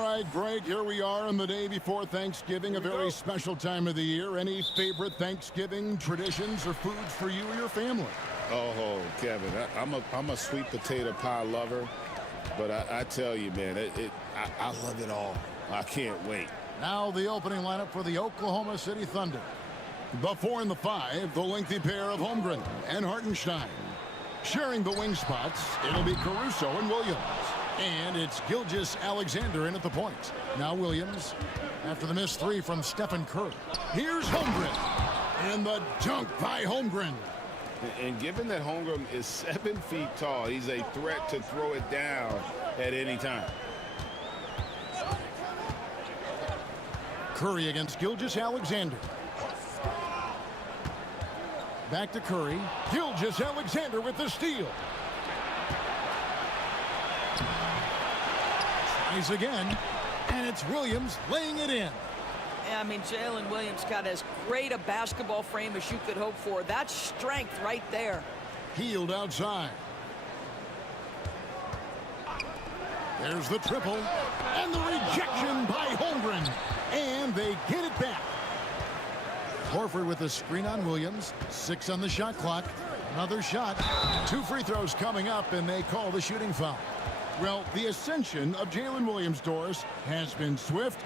All right, Greg, here we are on the day before Thanksgiving, a very special time of the year. Any favorite Thanksgiving traditions or foods for you or your family? Oh, Kevin, I'm a sweet potato pie lover, but I tell you, man, I love it all. I can't wait. Now the opening lineup for the Oklahoma City Thunder. The 4 and the 5, the lengthy pair of Holmgren and Hartenstein. Sharing the wing spots, it'll be Caruso and Williams. And it's Gilgeous-Alexander in at the point. Now Williams, after the missed three from Stephen Curry. Here's Holmgren. And the dunk by Holmgren. And given that Holmgren is 7 feet tall, he's a threat to throw it down at any time. Curry against Gilgeous-Alexander. Back to Curry. Gilgeous-Alexander with the steal. Tries again, and it's Williams laying it in. Yeah, I mean, Jalen Williams got as great a basketball frame as you could hope for. That's strength right there. Healed outside. There's the triple, and the rejection by Holmgren. And they get it back. Horford with the screen on Williams. 6 on the shot clock. Another shot. 2 free throws coming up, and they call the shooting foul. Well, the ascension of Jalen Williams, Doris, has been swift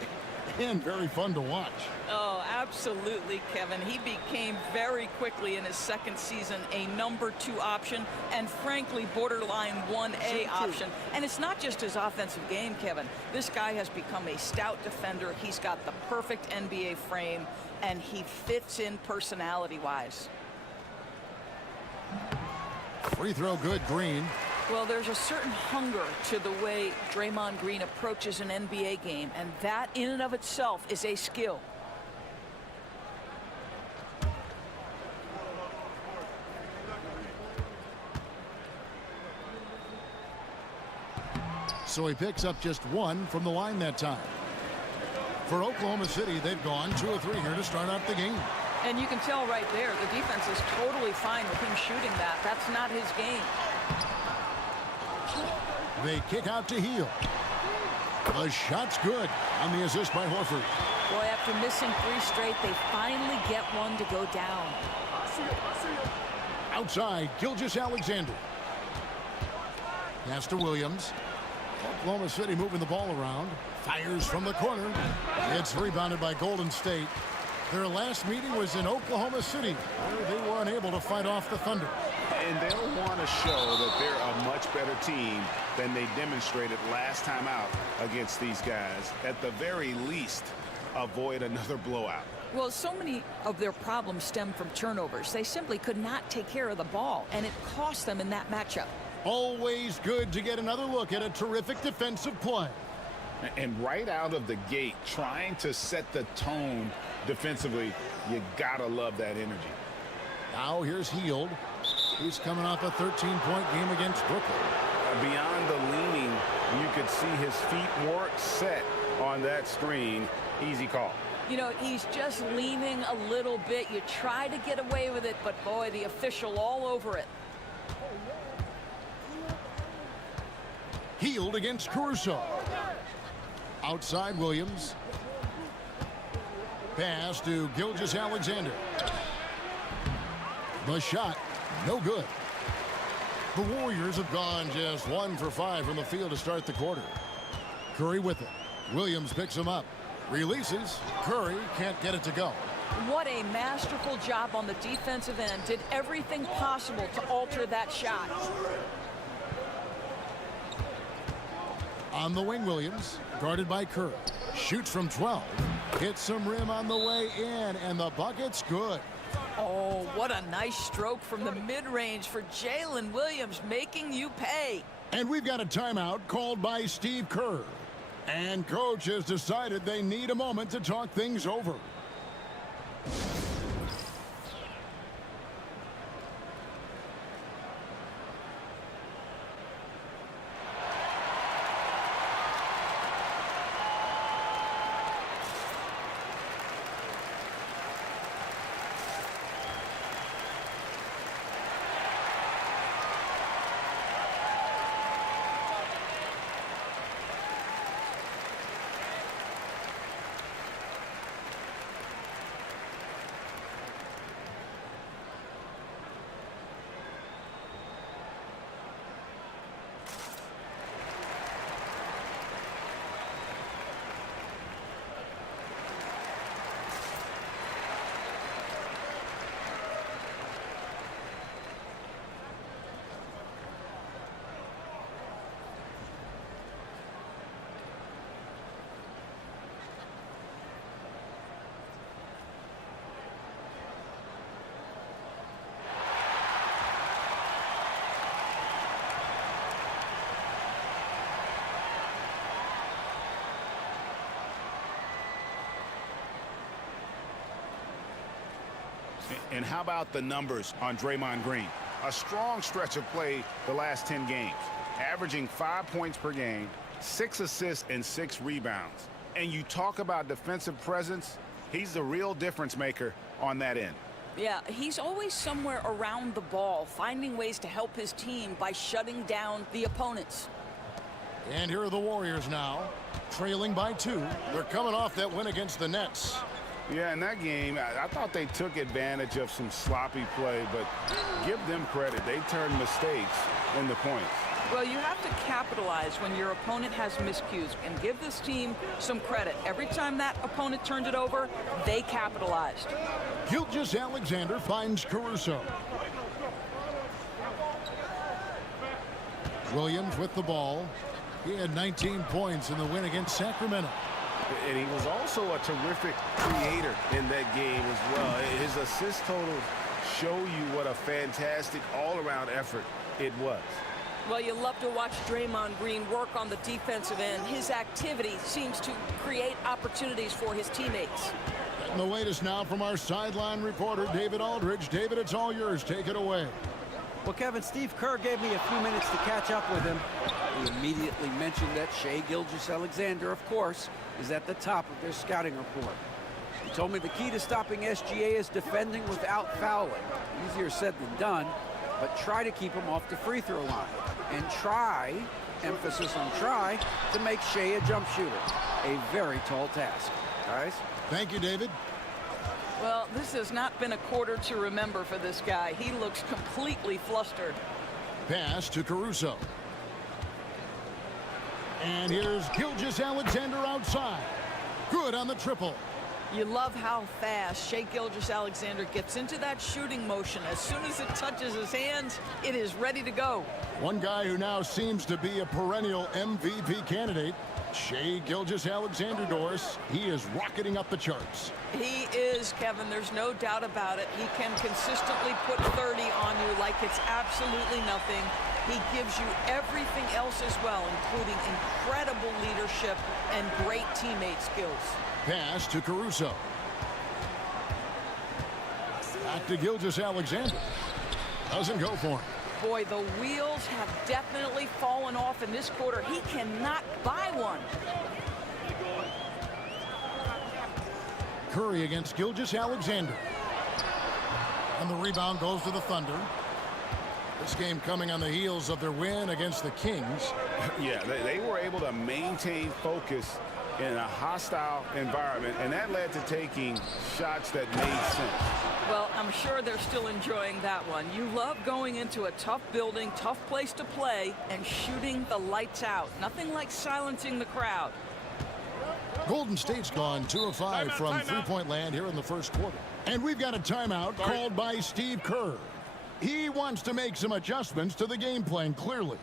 and very fun to watch. Oh, absolutely, Kevin. He became very quickly in his second season a number 2 option and, frankly, borderline 1A option. And it's not just his offensive game, Kevin. This guy has become a stout defender. He's got the perfect NBA frame, and he fits in personality-wise. Free throw good, Green. Well, there's a certain hunger to the way Draymond Green approaches an NBA game, and that in and of itself is a skill. So he picks up just 1 from the line that time. For Oklahoma City, they've gone 2 of 3 here to start out the game. And you can tell right there, the defense is totally fine with him shooting that. That's not his game. They kick out to Hield. The shot's good on the assist by Horford. Boy, after missing 3 straight, they finally get one to go down. Outside, Gilgeous-Alexander. Pass to Williams. Oklahoma City moving the ball around. Fires from the corner. It's rebounded by Golden State. Their last meeting was in Oklahoma City, where they were unable to fight off the Thunder. And they'll want to show that they're a much better team than they demonstrated last time out against these guys. At the very least, avoid another blowout. Well, so many of their problems stem from turnovers. They simply could not take care of the ball, and it cost them in that matchup. Always good to get another look at a terrific defensive play. And right out of the gate, trying to set the tone defensively, you gotta love that energy. Now here's Hield. He's coming off a 13-point game against Brooklyn. Beyond the leaning, you could see his feet weren't set on that screen. Easy call. You know, he's just leaning a little bit. You try to get away with it, but boy, the official all over it. Hield against Caruso. Outside Williams. Pass to Gilgeous-Alexander. The shot, no good. The Warriors have gone just 1 for 5 from the field to start the quarter. Curry with it. Williams picks him up. Releases. Curry can't get it to go. What a masterful job on the defensive end. Did everything possible to alter that shot. On the wing, Williams, guarded by Curry. Shoots from 12. Hits some rim on the way in, and the bucket's good. Oh, what a nice stroke from the mid-range for Jalen Williams, making you pay. And we've got a timeout called by Steve Kerr. And coach has decided they need a moment to talk things over. And how about the numbers on Draymond Green? A strong stretch of play the last 10 games, averaging 5 points per game, 6 assists and 6 rebounds. And you talk about defensive presence, he's the real difference maker on that end. Yeah, he's always somewhere around the ball, finding ways to help his team by shutting down the opponents. And here are the Warriors now, trailing by 2. They're coming off that win against the Nets. Yeah, in that game, I thought they took advantage of some sloppy play, but give them credit. They turned mistakes into points. Well, you have to capitalize when your opponent has miscues, and give this team some credit. Every time that opponent turned it over, they capitalized. Gilgeous-Alexander finds Caruso. Williams with the ball. He had 19 points in the win against Sacramento. And he was also a terrific creator in that game as well. His assist totals show you what a fantastic all-around effort it was. Well, you love to watch Draymond Green work on the defensive end. His activity seems to create opportunities for his teammates. And the latest now from our sideline reporter, David Aldridge. David, it's all yours. Take it away. Well, Kevin, Steve Kerr gave me a few minutes to catch up with him. He immediately mentioned that Shai Gilgeous-Alexander, of course, is at the top of their scouting report. He told me the key to stopping SGA is defending without fouling. Easier said than done, but try to keep him off the free throw line. And try, emphasis on try, to make Shai a jump shooter. A very tall task. Guys? Thank you, David. Well, this has not been a quarter to remember for this guy. He looks completely flustered. Pass to Caruso. And here's Gilgeous-Alexander outside. Good on the triple. You love how fast Shai Gilgeous-Alexander gets into that shooting motion. As soon as it touches his hands, it is ready to go. One guy who now seems to be a perennial MVP candidate, Shai Gilgeous-Alexander, Doris. He is rocketing up the charts. He is, Kevin. There's no doubt about it. He can consistently put 30 on you like it's absolutely nothing. He gives you everything else as well, including incredible leadership and great teammate skills. Pass to Caruso. Back to Gilgeous-Alexander. Doesn't go for him. Boy, the wheels have definitely fallen off in this quarter. He cannot buy one. Curry against Gilgeous-Alexander. And the rebound goes to the Thunder. This game coming on the heels of their win against the Kings. Yeah, they were able to maintain focus in a hostile environment, and that led to taking shots that made sense. Well, I'm sure they're still enjoying that one. You love going into a tough building, tough place to play, and shooting the lights out. Nothing like silencing the crowd. Golden State's gone 2 of 5 from three-point land here in the first quarter. And we've got a timeout called by Steve Kerr. He wants to make some adjustments to the game plan, clearly.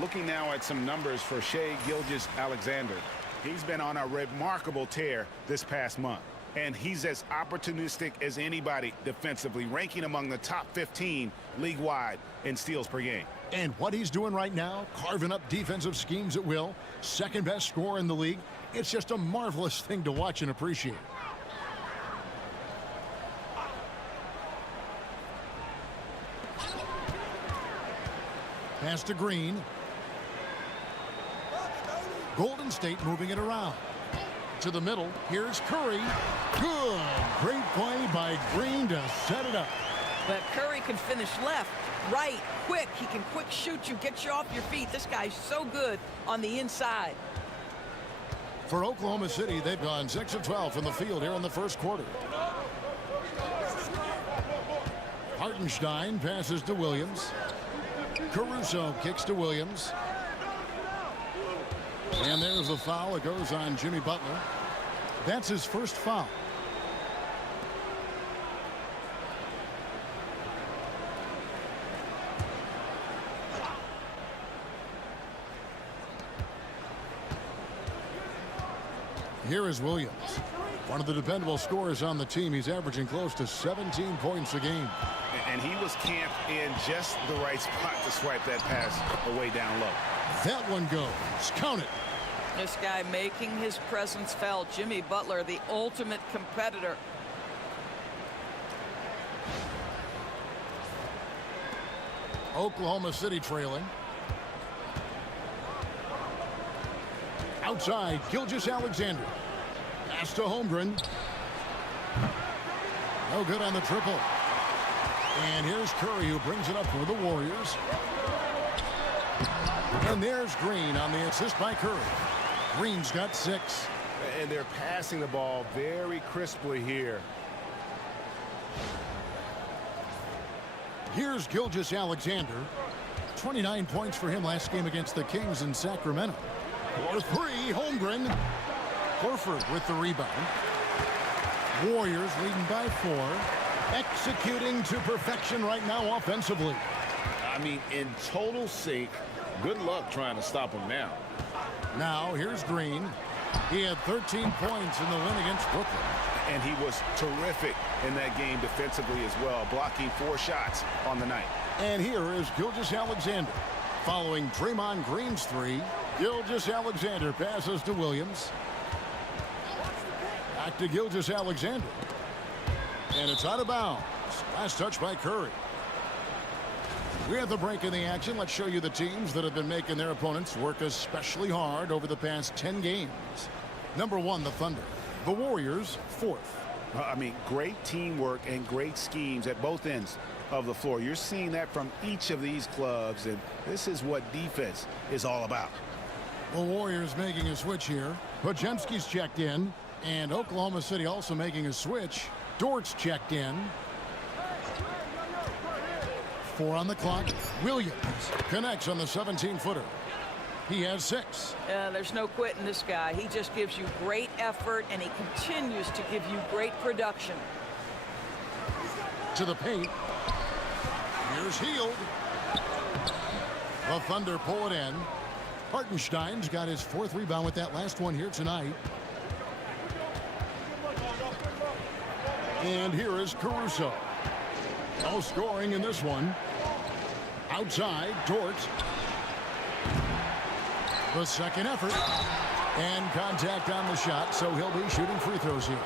Looking now at some numbers for Shai Gilgeous-Alexander. He's been on a remarkable tear this past month. And he's as opportunistic as anybody defensively, ranking among the top 15 league-wide in steals per game. And what he's doing right now, carving up defensive schemes at will, second best scorer in the league. It's just a marvelous thing to watch and appreciate. Pass to Green. Golden State moving it around. To the middle, here's Curry. Good. Great play by Green to set it up. But Curry can finish left, right, quick. He can quick shoot you, get you off your feet. This guy's so good on the inside. For Oklahoma City, they've gone 6 of 12 from the field here in the first quarter. Hartenstein passes to Williams. Caruso kicks to Williams. And there's the foul. It goes on Jimmy Butler. That's his first foul. Here is Williams, one of the dependable scorers on the team. He's averaging close to 17 points a game. And he was camped in just the right spot to swipe that pass away down low. That one goes. Count it. This guy making his presence felt. Jimmy Butler, the ultimate competitor. Oklahoma City trailing. Outside, Gilgeous-Alexander. Pass to Holmgren. No good on the triple. And here's Curry, who brings it up for the Warriors. And there's Green on the assist by Curry. Green's got 6. And they're passing the ball very crisply here. Here's Gilgeous-Alexander. 29 points for him last game against the Kings in Sacramento. For 3, Holmgren. Horford with the rebound. Warriors leading by 4. Executing to perfection right now offensively. I mean, in total sync. Good luck trying to stop him now. Now, here's Green. He had 13 points in the win against Brooklyn. And he was terrific in that game defensively as well, blocking 4 shots on the night. And here is Gilgeous-Alexander. Following Draymond Green's 3, Gilgeous-Alexander passes to Williams. Back to Gilgeous-Alexander. And it's out of bounds. Last touch by Curry. We have the break in the action. Let's show you the teams that have been making their opponents work especially hard over the past 10 games. Number 1, the Thunder. The Warriors, 4th. I mean, great teamwork and great schemes at both ends of the floor. You're seeing that from each of these clubs, and this is what defense is all about. The Warriors making a switch here. Podziemski's checked in, and Oklahoma City also making a switch. Dort's checked in. 4 on the clock. Williams connects on the 17-footer. He has 6. There's no quitting this guy. He just gives you great effort, and he continues to give you great production. To the paint. Here's Hield. The Thunder pull it in. Hartenstein's got his 4th rebound with that last one here tonight. And here is Caruso. No scoring in this one. Outside, Dort. The second effort. And contact on the shot, so he'll be shooting free throws here.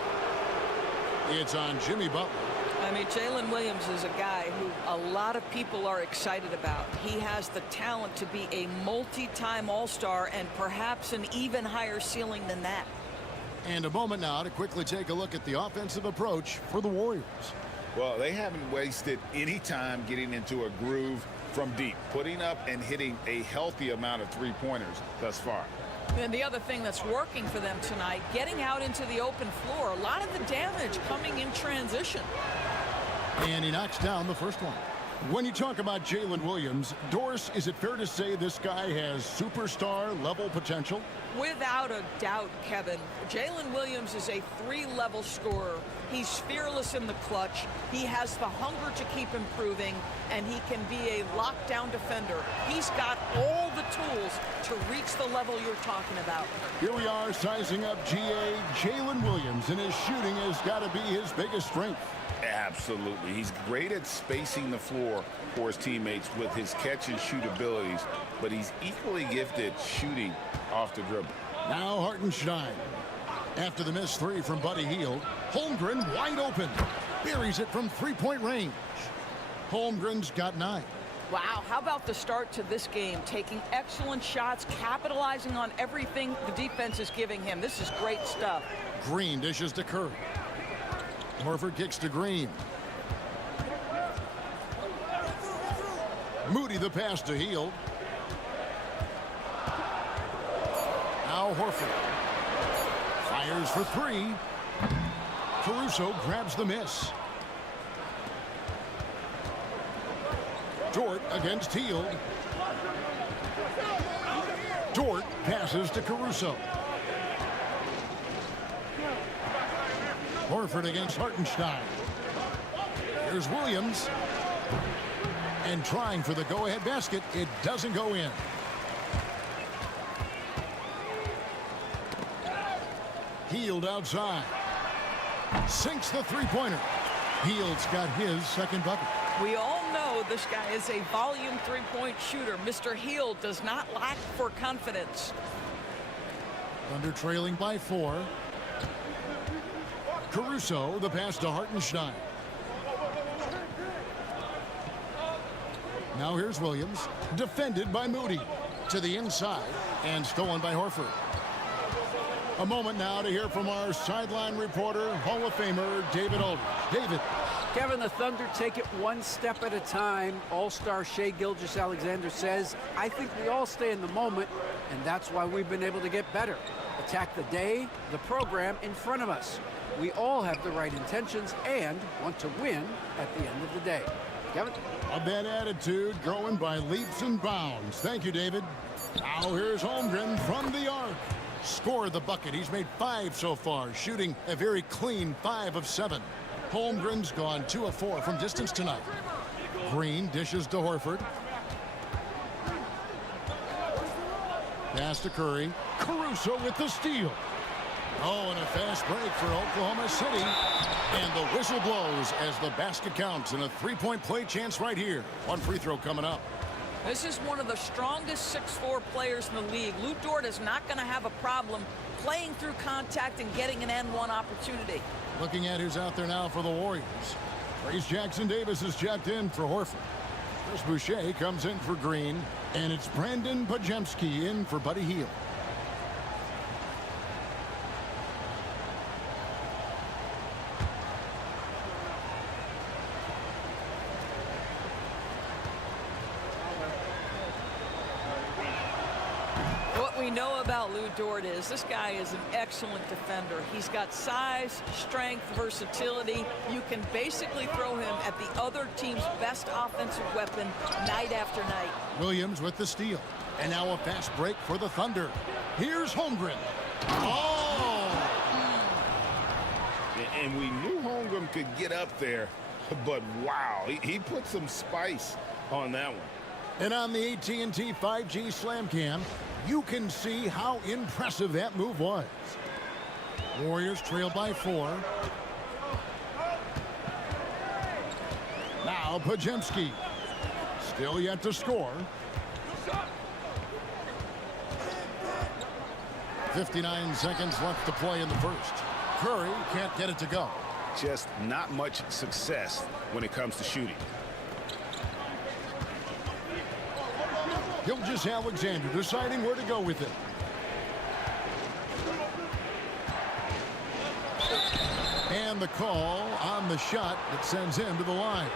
It's on Jimmy Butler. I mean, Jalen Williams is a guy who a lot of people are excited about. He has the talent to be a multi-time All-Star and perhaps an even higher ceiling than that. And a moment now to quickly take a look at the offensive approach for the Warriors. Well, they haven't wasted any time getting into a groove from deep, putting up and hitting a healthy amount of 3-pointers thus far. And the other thing that's working for them tonight, getting out into the open floor. A lot of the damage coming in transition. And he knocks down the first one. When you talk about Jalen Williams, Doris, is it fair to say this guy has superstar level potential? Without a doubt, Kevin. Jalen Williams is a 3-level scorer. He's fearless in the clutch. He has the hunger to keep improving, and he can be a lockdown defender. He's got all the tools to to reach the level you're talking about. Here we are sizing up GA Jalen Williams, and his shooting has got to be his biggest strength. Absolutely. He's great at spacing the floor for his teammates with his catch and shoot abilities, but he's equally gifted shooting off the dribble. Now Hartenstein. After the missed three from Buddy Hield, Holmgren wide open. Buries it from three-point range. Holmgren's got 9. Wow, how about the start to this game? Taking excellent shots, capitalizing on everything the defense is giving him. This is great stuff. Green dishes to Curry. Horford kicks to Green. Moody the pass to Hield. Now Horford. Fires for 3. Caruso grabs the miss. Dort against Hield. Dort passes to Caruso. Horford against Hartenstein. Here's Williams. And trying for the go-ahead basket. It doesn't go in. Hield outside. Sinks the three-pointer. Hield's got his second bucket. We all know this guy is a volume three-point shooter. Mr. Hield does not lack for confidence. Under trailing by 4. Caruso, the pass to Hartenstein. Now here's Williams, defended by Moody. To the inside, and stolen by Horford. A moment now to hear from our sideline reporter, Hall of Famer David Aldridge. David. Kevin, the Thunder take it one step at a time. All-star Shai Gilgeous-Alexander says, I think we all stay in the moment, and that's why we've been able to get better. Attack the day, the program in front of us. We all have the right intentions and want to win at the end of the day. Kevin? A bad attitude growing by leaps and bounds. Thank you, David. Now here's Holmgren from the arc. Score the bucket. He's made 5 so far, shooting a very clean 5 of 7. Holmgren's gone 2 of 4 from distance tonight. Green dishes to Horford. Pass to Curry. Caruso with the steal. Oh, and a fast break for Oklahoma City. And the whistle blows as the basket counts, and a three-point play chance right here. One free throw coming up. This is one of the strongest 6'4" players in the league. Lou Dort is not going to have a problem playing through contact and getting an N1 opportunity. Looking at who's out there now for the Warriors. Trace Jackson-Davis is checked in for Horford. Chris Boucher comes in for Green. And it's Brandon Pajemski in for Buddy Hield. What we know about Lou Dort is this guy is an excellent defender. He's got size, strength, versatility. You can basically throw him at the other team's best offensive weapon night after night. Williams with the steal. And now a fast break for the Thunder. Here's Holmgren. Oh! And we knew Holmgren could get up there, but wow, he put some spice on that one. And on the AT&T 5G Slam Cam, you can see how impressive that move was. Warriors trail by 4. Now Pajemski. Still yet to score. 59 seconds left to play in the first. Curry can't get it to go. Just not much success when it comes to shooting. Gilgeous-Alexander deciding where to go with it. And the call on the shot that sends him to the line.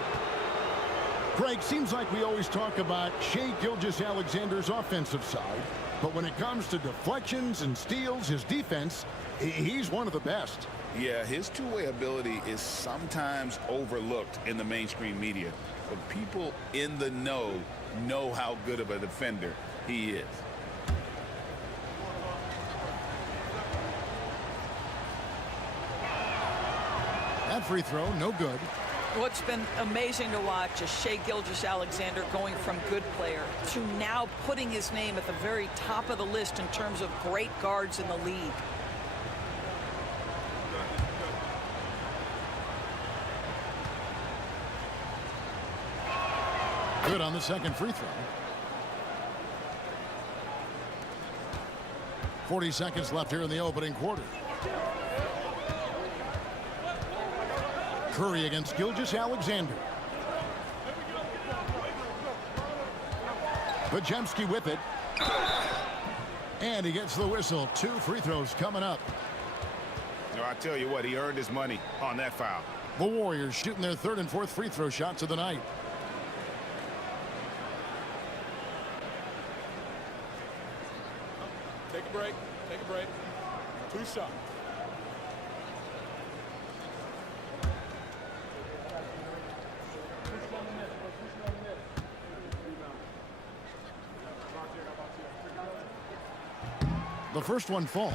Craig, seems like we always talk about Shai Gilgeous-Alexander's offensive side, but when it comes to deflections and steals, his defense, he's one of the best. Yeah, his two-way ability is sometimes overlooked in the mainstream media, but people in the know how good of a defender he is. That free throw, no good. What's been amazing to watch is Shai Gilgeous-Alexander going from good player to now putting his name at the very top of the list in terms of great guards in the league. Good on the second free throw. 40 seconds left here in the opening quarter. Curry against Gilgeous-Alexander. Podziemski with it. And he gets the whistle. 2 free throws coming up. No, I tell you what, he earned his money on that foul. The Warriors shooting their 3rd and 4th free throw shots of the night. Take a break. Take a break. 2 shots. The first one falls.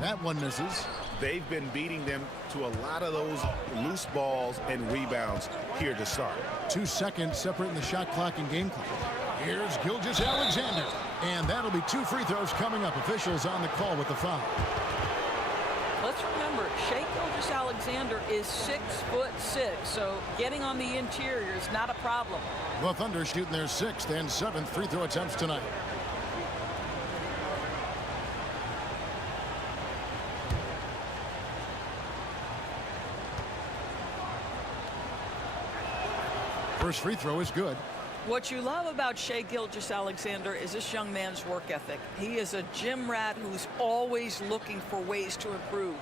That one misses. They've been beating them to a lot of those loose balls and rebounds here to start. 2 seconds separating the shot clock and game clock. Here's Gilgeous-Alexander. And that'll be 2 free throws coming up. Officials on the call with the foul. Let's remember, Shai Gilgeous-Alexander is 6'6", so getting on the interior is not a problem. The Thunder shooting their 6th and 7th free throw attempts tonight. First free throw is good. What you love about Shai Gilgeous-Alexander is this young man's work ethic. He is a gym rat who's always looking for ways to improve.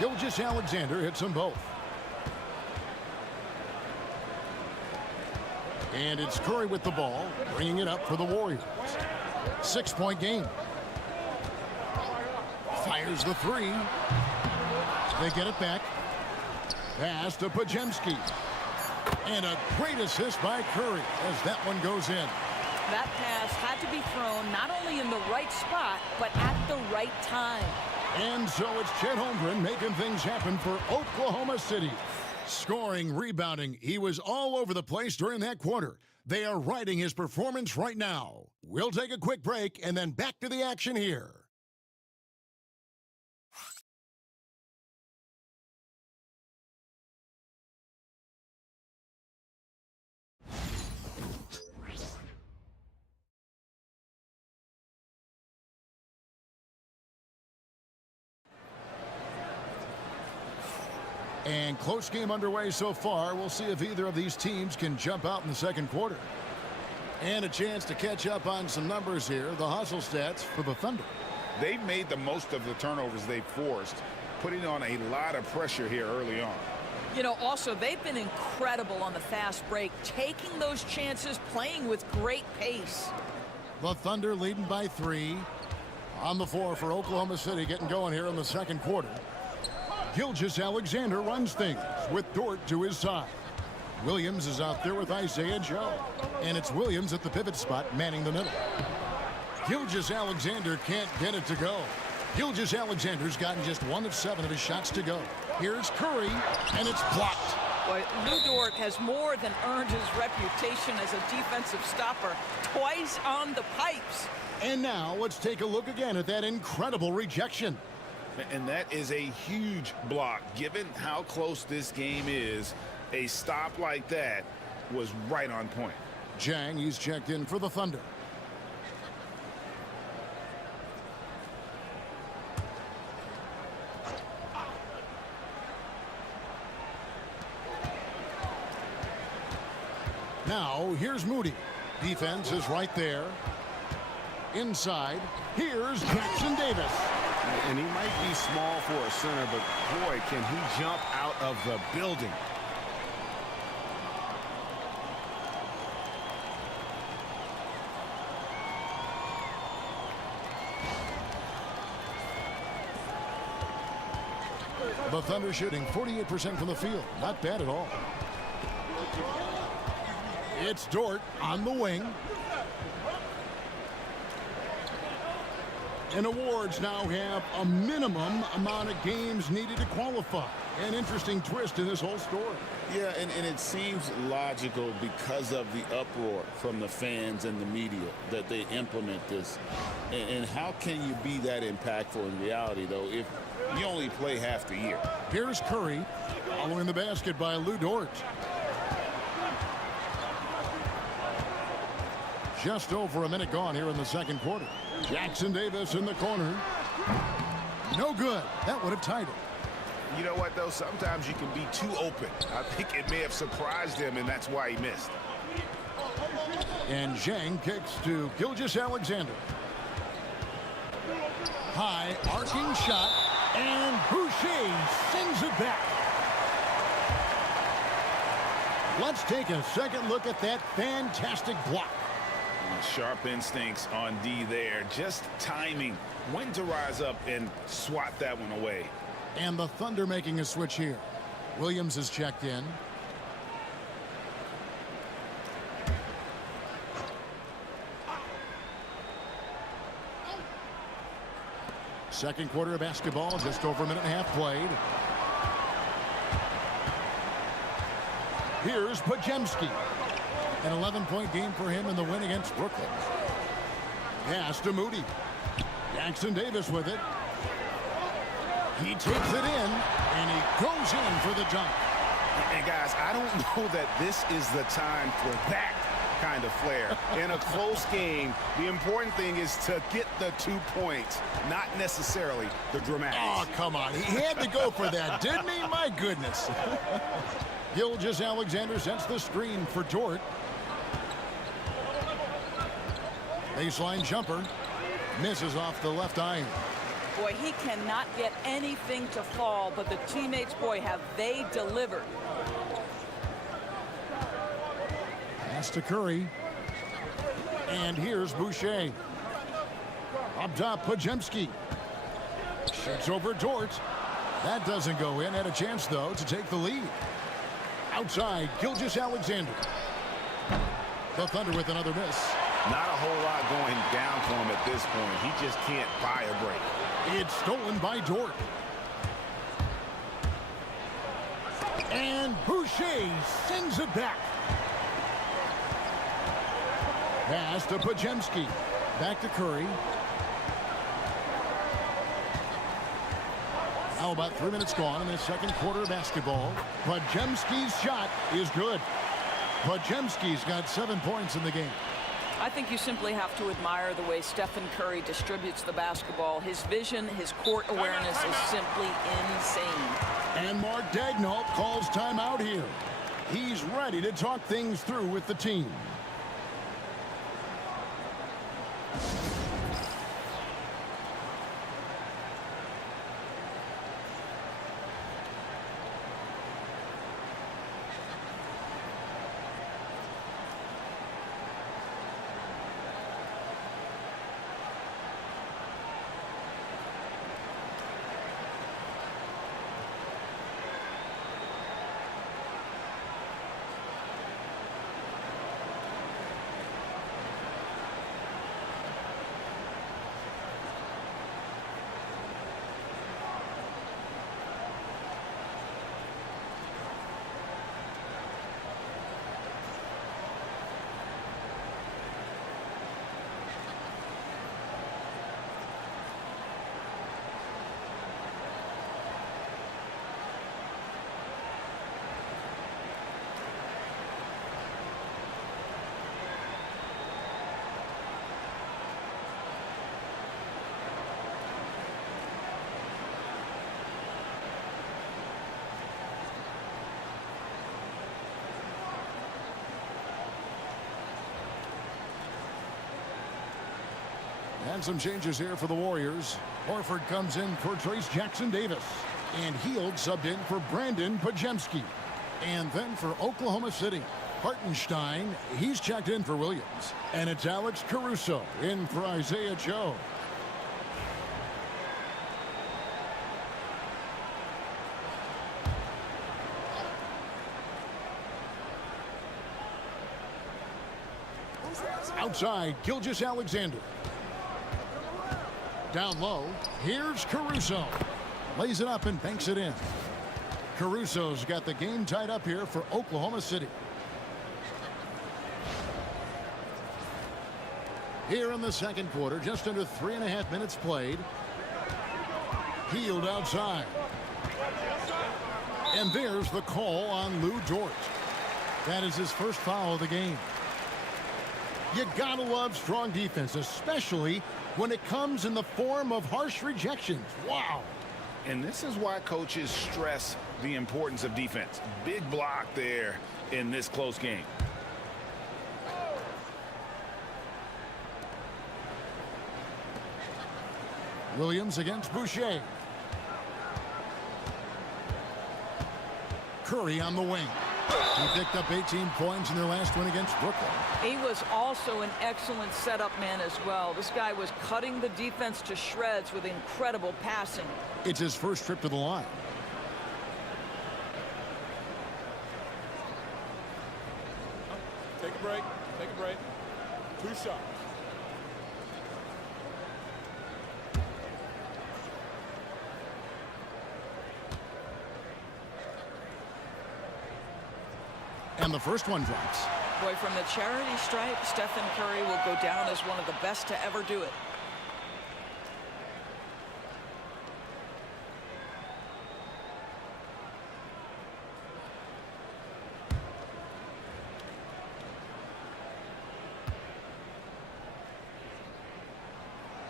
Gilgeous-Alexander hits them both. And it's Curry with the ball, bringing it up for the Warriors. 6-point game. Fires the 3. They get it back. Pass to Podziemski. And a great assist by Curry as that one goes in. That pass had to be thrown not only in the right spot, but at the right time. And so it's Chet Holmgren making things happen for Oklahoma City. Scoring, rebounding, he was all over the place during that quarter. They are riding his performance right now. We'll take a quick break and then back to the action here. And close game underway so far. We'll see if either of these teams can jump out in the second quarter. And a chance to catch up on some numbers here. The hustle stats for the Thunder. They've made the most of the turnovers they've forced, putting on a lot of pressure here early on. You know, also, they've been incredible on the fast break, taking those chances, playing with great pace. The Thunder leading by 3. On the floor for Oklahoma City, getting going here in the second quarter. Gilgeous-Alexander runs things with Dort to his side. Williams is out there with Isaiah Joe. And it's Williams at the pivot spot, manning the middle. Gilgeous-Alexander can't get it to go. Gilgeous-Alexander's gotten just 1 of 7 of his shots to go. Here's Curry, and it's blocked. Boy, Lou Dort has more than earned his reputation as a defensive stopper. Twice on the pipes. And now let's take a look again at that incredible rejection. And that is a huge block. Given how close this game is, a stop like that was right on point. Jang, he's checked in for the Thunder. Now, here's Moody. Defense is right there. Inside, here's Jackson Davis. And he might be small for a center, but boy, can he jump out of the building. The Thunder shooting 48% from the field. Not bad at all. It's Dort on the wing. And awards now have a minimum amount of games needed to qualify. An interesting twist in this whole story. Yeah, and it seems logical because of the uproar from the fans and the media that they implement this. And how can you be that impactful in reality, though, if you only play half the year? Here's Curry, following the basket by Lou Dort. Just over a minute gone here in the second quarter. Jackson Davis in the corner. No good. That would have tied it. You know what, though? Sometimes you can be too open. I think it may have surprised him, and that's why he missed. And Zhang kicks to Gilgeous-Alexander. High arcing shot, and Boucher sends it back. Let's take a second look at that fantastic block. Sharp instincts on D there. Just timing when to rise up and swat that one away. And the Thunder making a switch here. Williams is checked in. Second quarter of basketball, just over a minute and a half played. Here's Podziemski. An 11-point game for him in the win against Brooklyn. Pass to Moody. Jackson Davis with it. He takes it in, and he goes in for the dunk. And guys, I don't know that this is the time for that kind of flair. In a close game, the important thing is to get the 2 points, not necessarily the dramatics. Oh, come on. He had to go for that, didn't he? My goodness. Gilgeous-Alexander sets the screen for Dort. Baseline jumper. Misses off the left iron. Boy, he cannot get anything to fall, but the teammates, boy, have they delivered. Pass to Curry. And here's Boucher. Up top, Podziemski. Shoots over Dort. That doesn't go in. Had a chance, though, to take the lead. Outside, Gilgeous-Alexander. The Thunder with another miss. Not a whole lot going down for him at this point. He just can't buy a break. It's stolen by Dort. And Boucher sends it back. Pass to Podziemski. Back to Curry. Now about 3 minutes gone in the second quarter of basketball. Podziemski's shot is good. Podziemski's got 7 points in the game. I think you simply have to admire the way Stephen Curry distributes the basketball. His vision, his court awareness is simply insane. And Mark Daigneault calls timeout here. He's ready to talk things through with the team. And some changes here for the Warriors. Horford comes in for Trace Jackson-Davis. And Hield subbed in for Brandon Pajemski. And then for Oklahoma City, Hartenstein, he's checked in for Williams. And it's Alex Caruso in for Isaiah Joe. Outside, Gilgeous-Alexander. Down low, here's Caruso. Lays it up and banks it in. Caruso's got the game tied up here for Oklahoma City. Here in the second quarter, just under 3.5 minutes played. Hield outside. And there's the call on Lou Dort. That is his first foul of the game. You gotta love strong defense, especially when it comes in the form of harsh rejections. Wow. And this is why coaches stress the importance of defense. Big block there in this close game. Williams against Boucher. Curry on the wing. He picked up 18 points in their last win against Brooklyn. He was also an excellent setup man as well. This guy was cutting the defense to shreds with incredible passing. It's his first trip to the line. Take a break. Take a break. 2 shots. And the first one drops. Boy, from the charity stripe, Stephen Curry will go down as one of the best to ever do it.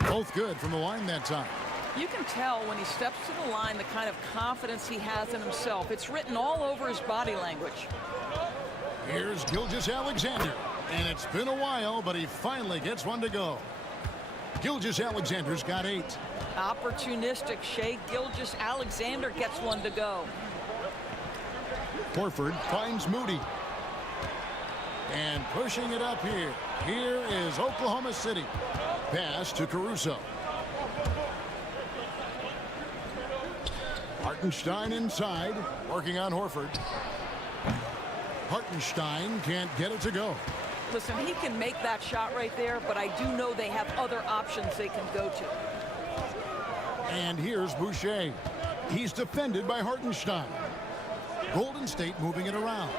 Both good from the line that time. You can tell when he steps to the line the kind of confidence he has in himself. It's written all over his body language. Here's Gilgeous-Alexander. And it's been a while, but he finally gets one to go. Gilgeous-Alexander's got 8. Opportunistic. Shai Gilgeous-Alexander gets one to go. Horford finds Moody. And pushing it up here. Here is Oklahoma City. Pass to Caruso. Hartenstein inside, working on Horford. Hartenstein can't get it to go. Listen, he can make that shot right there, but I do know they have other options they can go to. And here's Boucher. He's defended by Hartenstein. Golden State moving it around.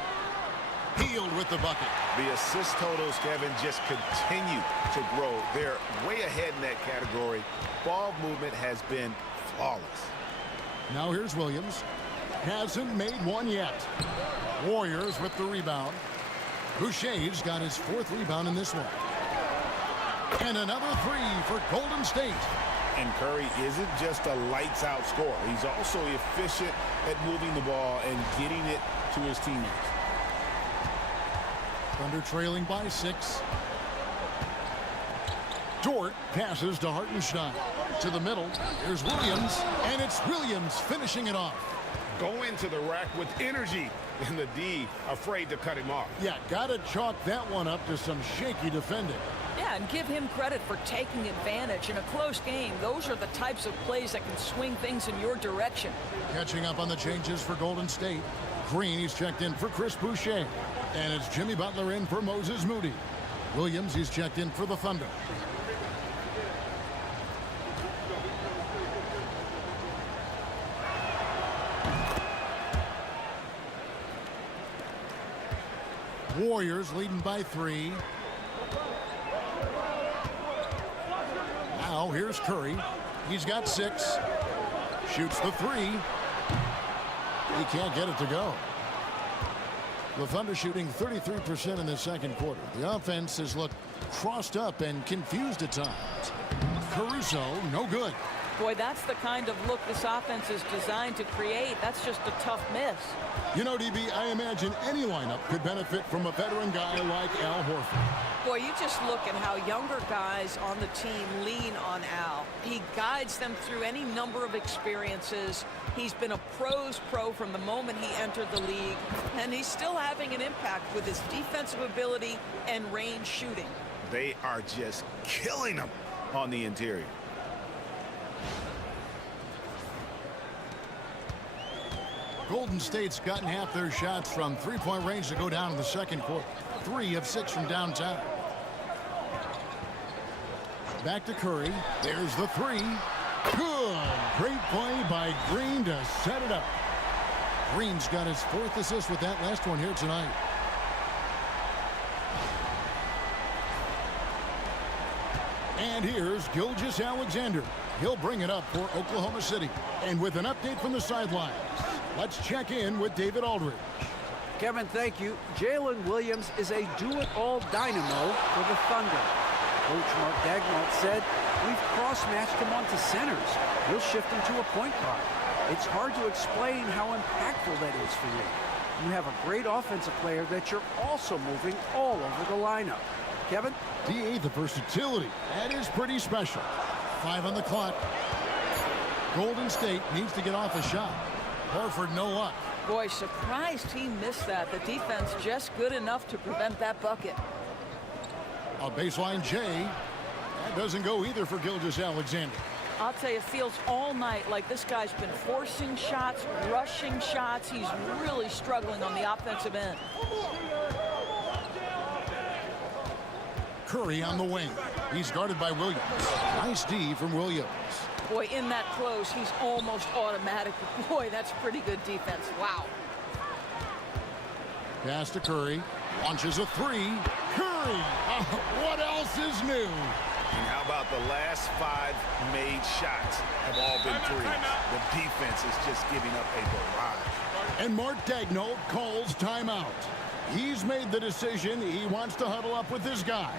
Hield with the bucket. The assist totals, Kevin, just continue to grow. They're way ahead in that category. Ball movement has been flawless. Now here's Williams. Hasn't made one yet. Warriors with the rebound. Boucher's got his 4th rebound in this one. And another 3 for Golden State. And Curry isn't just a lights-out scorer. He's also efficient at moving the ball and getting it to his teammates. Thunder trailing by 6. Dort passes to Hartenstein. To the middle. Here's Williams. And it's Williams finishing it off. Go into the rack with energy. And the D afraid to cut him off. Yeah, gotta chalk that one up to some shaky defending. Yeah, and give him credit for taking advantage in a close game. Those are the types of plays that can swing things in your direction. Catching up on the changes for Golden State. Green, he's checked in for Chris Boucher. And it's Jimmy Butler in for Moses Moody. Williams, he's checked in for the Thunder. Warriors leading by 3. Now here's Curry. He's got 6. Shoots the 3. He can't get it to go. The Thunder shooting 33% in the second quarter. The offense has looked crossed up and confused at times. Caruso, no good. Boy, that's the kind of look this offense is designed to create. That's just a tough miss. You know, DB, I imagine any lineup could benefit from a veteran guy like Al Horford. Boy, you just look at how younger guys on the team lean on Al. He guides them through any number of experiences. He's been a pro's pro from the moment he entered the league, and he's still having an impact with his defensive ability and range shooting. They are just killing them on the interior. Golden State's gotten half their shots from three-point range to go down in the second quarter. 3 of 6 from downtown. Back to Curry. There's the 3. Good. Great play by Green to set it up. Green's got his 4th assist with that last one here tonight. And here's Gilgeous-Alexander. He'll bring it up for Oklahoma City. And with an update from the sidelines, let's check in with David Aldridge. Kevin, thank you. Jalen Williams is a do-it-all dynamo for the Thunder. Coach Mark Dagnall said, we've cross-matched him onto centers. We'll shift him to a point guard. It's hard to explain how impactful that is for you. You have a great offensive player that you're also moving all over the lineup. Kevin? DA, the versatility. That is pretty special. 5 on the clock. Golden State needs to get off a shot. Horford, no luck. Boy, surprised he missed that. The defense just good enough to prevent that bucket. A baseline J. That doesn't go either for Gilgeous-Alexander. I'll tell you, it feels all night like this guy's been forcing shots, rushing shots. He's really struggling on the offensive end. Curry on the wing. He's guarded by Williams. Nice D from Williams. Boy, in that close, he's almost automatic. Boy, that's pretty good defense. Wow. Pass to Curry. Launches a 3. Curry! What else is new? And how about the last 5 made shots have all been threes? The defense is just giving up a barrage. And Mark Dagnall calls timeout. He's made the decision. He wants to huddle up with his guys.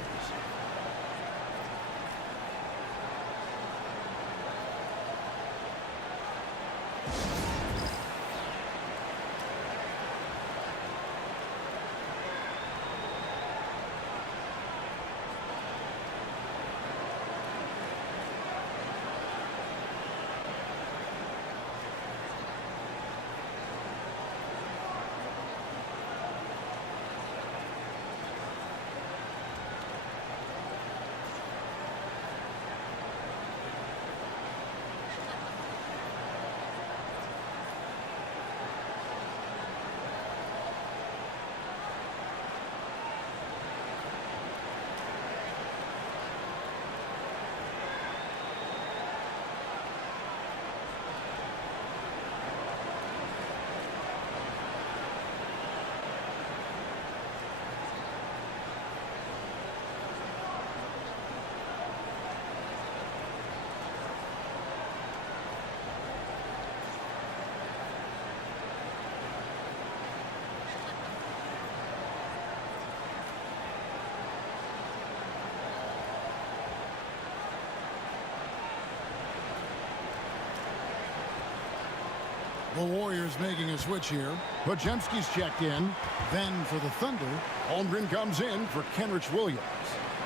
The Warriors making a switch here. Podziemski's checked in. Then for the Thunder, Holmgren comes in for Kenrich Williams.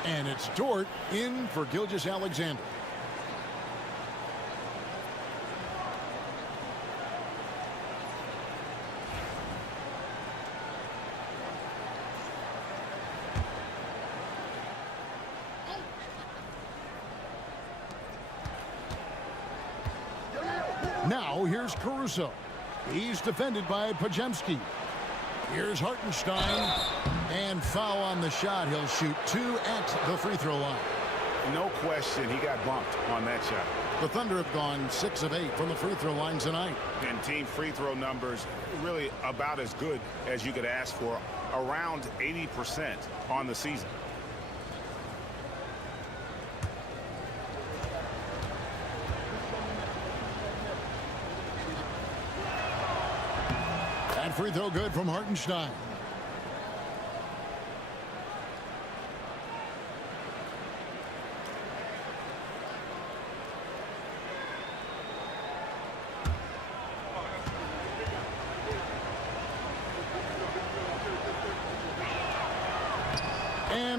And it's Dort in for Gilgeous-Alexander. Now here's Caruso. He's defended by Podziemski. Here's Hartenstein. And foul on the shot. He'll shoot 2 at the free throw line. No question, he got bumped on that shot. The Thunder have gone 6 of 8 from the free throw line tonight. And team free throw numbers really about as good as you could ask for, around 80% on the season. That free throw good from Hartenstein.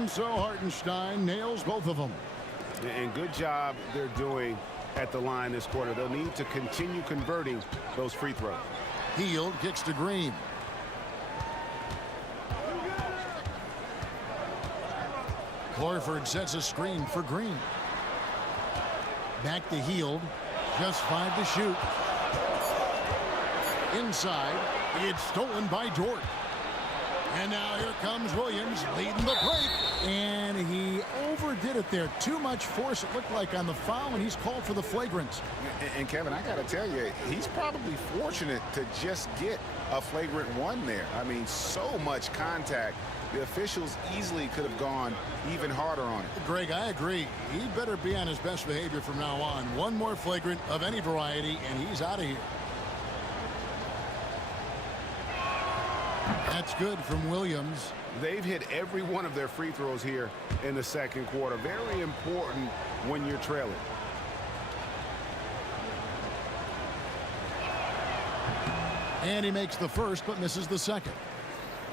And so Hartenstein nails both of them. And good job they're doing at the line this quarter. They'll need to continue converting those free throws. Hield kicks to Green. Horford sets a screen for Green. Back to Hield. Just 5 to shoot. Inside. It's stolen by Dort. And now here comes Williams leading the break. And he overdid it there. Too much force, it looked like, on the foul, and he's called for the flagrant. And Kevin, I got to tell you, he's probably fortunate to just get a flagrant one there. I mean, so much contact. The officials easily could have gone even harder on it. Greg, I agree. He better be on his best behavior from now on. One more flagrant of any variety, and he's out of here. That's good from Williams. They've hit every one of their free throws here in the second quarter. Very important when you're trailing. And he makes the first but misses the second.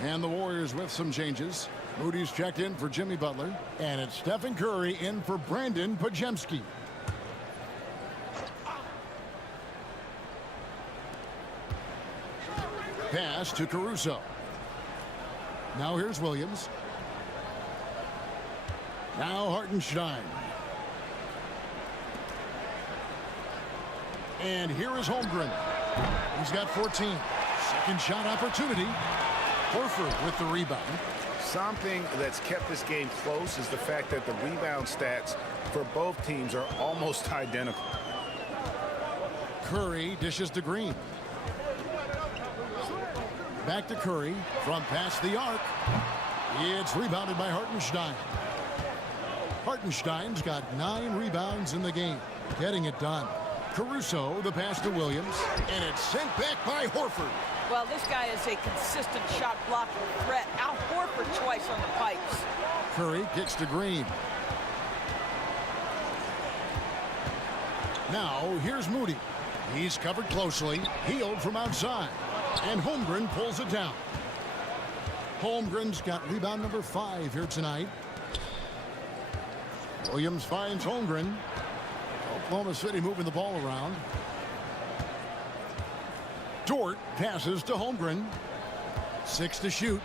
And the Warriors with some changes. Moody's checked in for Jimmy Butler. And it's Stephen Curry in for Brandon Pajemski. Pass to Caruso. Now here's Williams. Now Hartenstein. And here is Holmgren. He's got 14. Second shot opportunity. Horford with the rebound. Something that's kept this game close is the fact that the rebound stats for both teams are almost identical. Curry dishes to Green. Back to Curry from past the arc. It's rebounded by Hartenstein. Hartenstein's got 9 rebounds in the game. Getting it done. Caruso, the pass to Williams. And it's sent back by Horford. Well, this guy is a consistent shot blocking threat. Al Horford twice on the pipes. Curry kicks to Green. Now, here's Moody. He's covered closely. Hield from outside. And Holmgren pulls it down. Holmgren's got rebound number 5 here tonight. Williams finds Holmgren. Oklahoma City moving the ball around. Dort passes to Holmgren. 6 to shoot.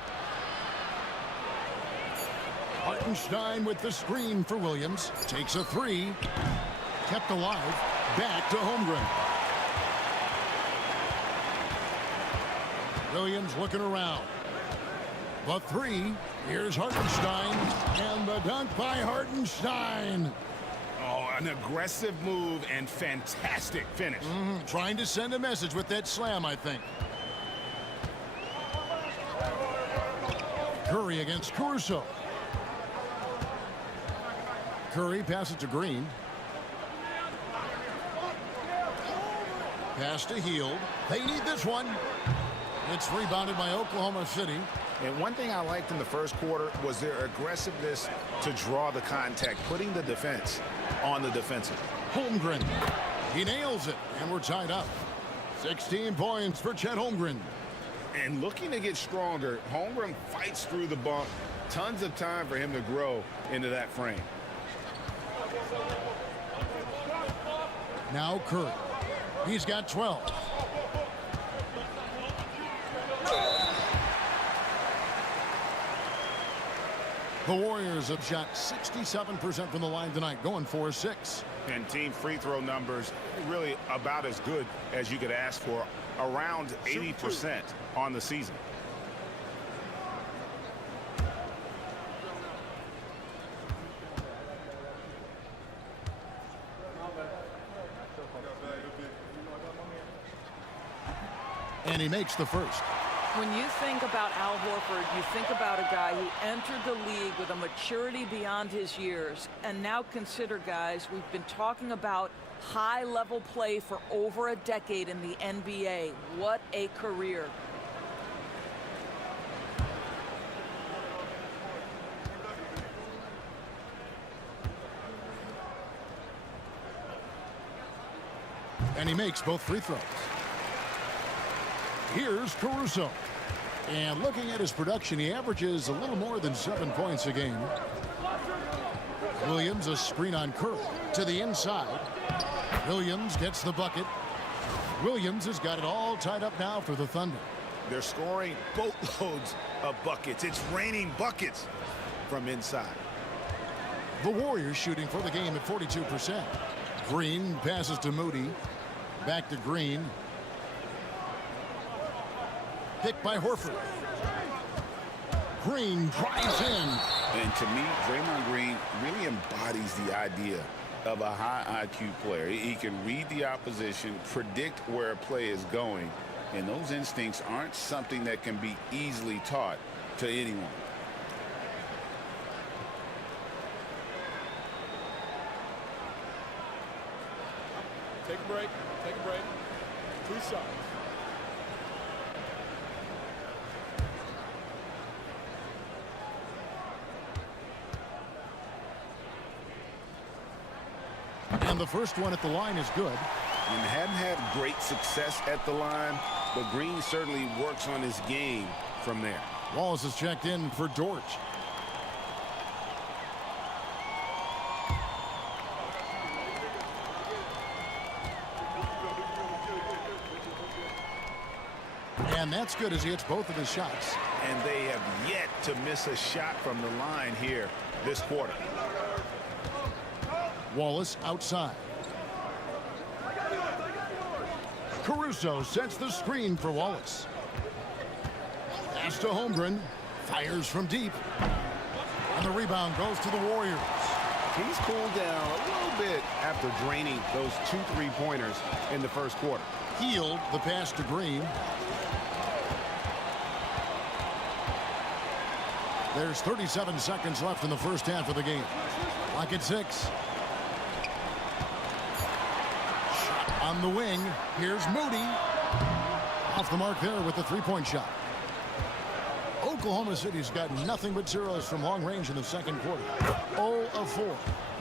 Hartenstein with the screen for Williams. Takes a 3. Kept alive. Back to Holmgren. Williams looking around. The 3. Here's Hartenstein. And the dunk by Hartenstein. Oh, an aggressive move and fantastic finish. Trying to send a message with that slam, I think. Curry against Caruso. Curry passes to Green. Pass to Hield. They need this one. It's rebounded by Oklahoma City. And one thing I liked in the first quarter was their aggressiveness to draw the contact, putting the defense on the defensive. Holmgren. He nails it, and we're tied up. 16 points for Chet Holmgren. And looking to get stronger, Holmgren fights through the bump. Tons of time for him to grow into that frame. Now Curry. He's got 12. The Warriors have shot 67% from the line tonight, going 4-6. And team free throw numbers really about as good as you could ask for, around 80% on the season. And he makes the first. When you think about Al Horford, you think about a guy who entered the league with a maturity beyond his years. And now consider, guys, we've been talking about high-level play for over a decade in the NBA. What a career. And he makes both free throws. Here's Caruso. And looking at his production, he averages a little more than 7 points a game. Williams, a screen on Curry to the inside. Williams gets the bucket. Williams has got it all tied up now for the Thunder. They're scoring boatloads of buckets. It's raining buckets from inside. The Warriors shooting for the game at 42%. Green passes to Moody. Back to Green. Picked by Horford. Green drives in. And to me, Draymond Green really embodies the idea of a high IQ player. He can read the opposition, predict where a play is going, and those instincts aren't something that can be easily taught to anyone. Take a break. Take a break. 2 shots. And the first one at the line is good. And hadn't had great success at the line, but Green certainly works on his game from there. Wallace is checked in for Dort. And that's good as he hits both of his shots. And they have yet to miss a shot from the line here this quarter. Wallace outside. Caruso sets the screen for Wallace. Pass to Holmgren. Fires from deep. And the rebound goes to the Warriors. He's cooled down a little bit after draining those 2 3-pointers in the first quarter. Healed the pass to Green. There's 37 seconds left in the first half of the game. Clock at 6. Shot on the wing. Here's Moody. Off the mark there with the 3-point shot. Oklahoma City's got nothing but zeros from long range in the second quarter. 0 of 4.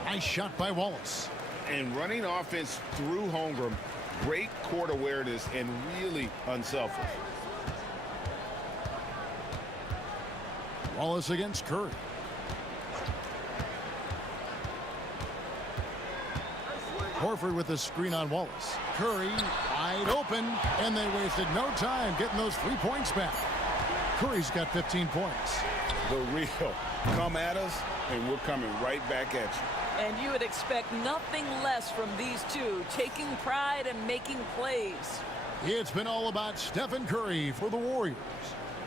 Nice shot by Wallace. And running offense through Holmgren, great court awareness and really unselfish. Wallace against Curry. Horford with the screen on Wallace. Curry wide open, and they wasted no time getting those 3 points back. Curry's got 15 points. The real come at us, and we're coming right back at you. And you would expect nothing less from these two, taking pride and making plays. It's been all about Stephen Curry for the Warriors.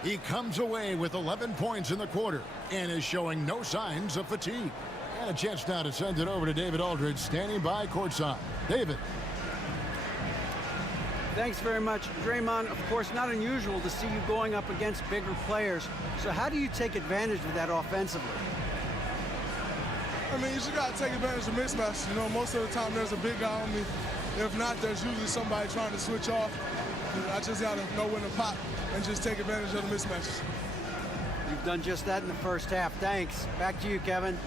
He comes away with 11 points in the quarter and is showing no signs of fatigue. And a chance now to send it over to David Aldridge, standing by courtside. David. Thanks very much, Draymond. Of course, not unusual to see you going up against bigger players. So how do you take advantage of that offensively? I mean, you just got to take advantage of mismatches. You know, most of the time there's a big guy on me. If not, there's usually somebody trying to switch off. I just got to know when to pop and just take advantage of the mismatches. You've done just that in the first half. Thanks. Back to you, Kevin.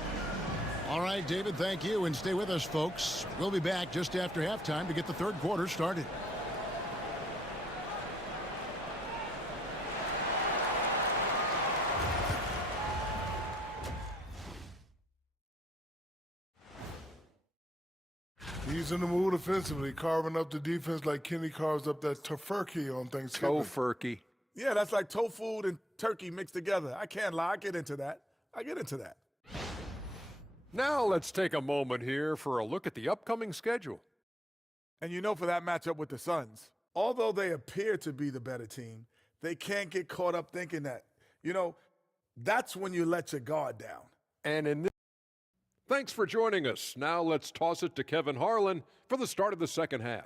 All right, David, thank you. And stay with us, folks. We'll be back just after halftime to get the third quarter started. He's in the mood offensively, carving up the defense like Kenny carves up that tofurkey on Thanksgiving. Tofurkey. Yeah, that's like tofu and turkey mixed together. I can't lie. I get into that. Now let's take a moment here for a look at the upcoming schedule. And you know, for that matchup with the Suns, although they appear to be the better team, they can't get caught up thinking that. You know, that's when you let your guard down. And in this, thanks for joining us. Now let's toss it to Kevin Harlan for the start of the second half.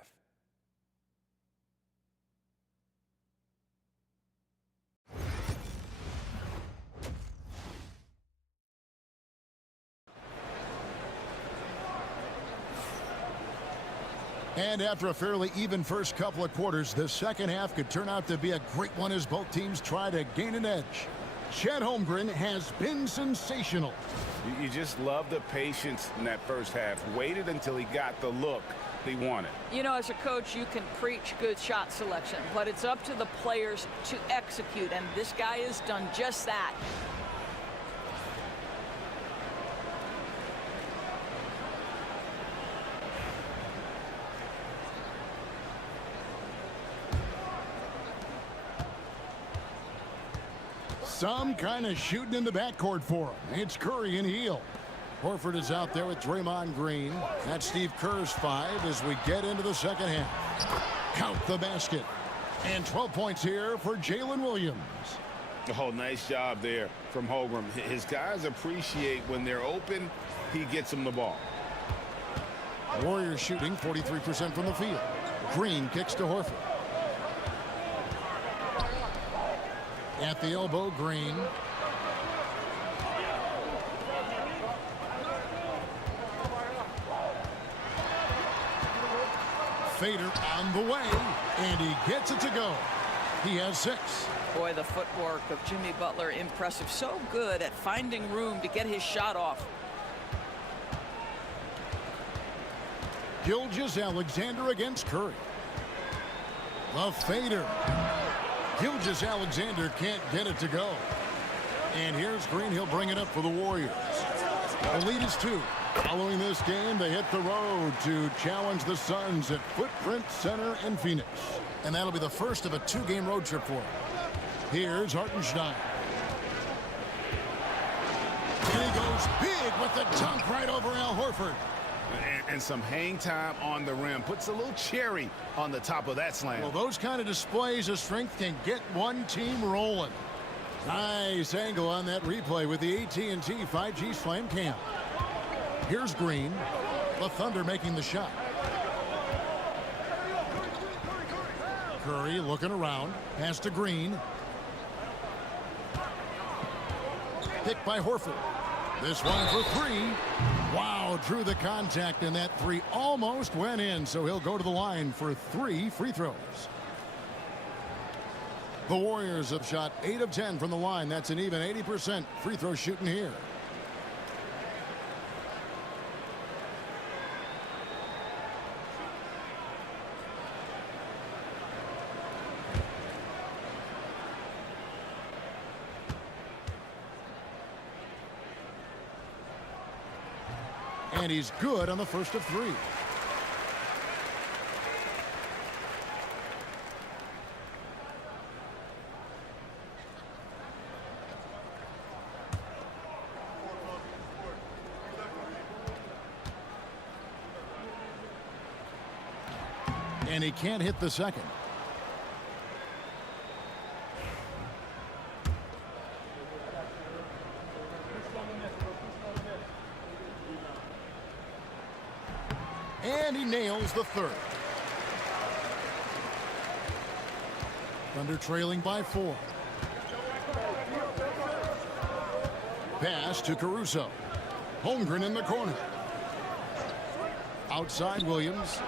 And after a fairly even first couple of quarters, the second half could turn out to be a great one as both teams try to gain an edge. Chet Holmgren has been sensational. You just love the patience in that first half. Waited until he got the look he wanted. You know, as a coach, you can preach good shot selection, but it's up to the players to execute, and this guy has done just that. some kind of shooting in the backcourt for him. It's Curry and Heel. Horford is out there with Draymond Green. That's Steve Kerr's 5 as we get into the second half. Count the basket. And 12 points here for Jalen Williams. Oh, nice job there from Holmgren. His guys appreciate when they're open, he gets them the ball. Warriors shooting 43% from the field. Green kicks to Horford. At the elbow, Green. Fader on the way, and he gets it to go. He has 6. Boy, the footwork of Jimmy Butler, impressive. So good at finding room to get his shot off. Gilgeous-Alexander against Curry. The fader. Gilgeous-Alexander can't get it to go. And here's Green. He'll bring it up for the Warriors. The lead is 2. Following this game, they hit the road to challenge the Suns at Footprint Center in Phoenix. And that'll be the first of a 2-game road trip for them. Here's Hartenstein. And he goes big with the dunk right over Al Horford. And some hang time on the rim. Puts a little cherry on the top of that slam. Well, those kind of displays of strength can get one team rolling. Nice angle on that replay with the AT&T 5G Slam Cam. Here's Green. The Thunder making the shot. Curry looking around. Pass to Green. Picked by Horford. This one for 3. Wow, drew the contact, and that 3 almost went in, so he'll go to the line for 3 free throws. The Warriors have shot 8 of 10 from the line. That's an even 80% free throw shooting here. And he's good on the first of 3. And he can't hit the second. And he nails the third. Thunder trailing by 4. Pass to Caruso. Holmgren in the corner. Outside Williams.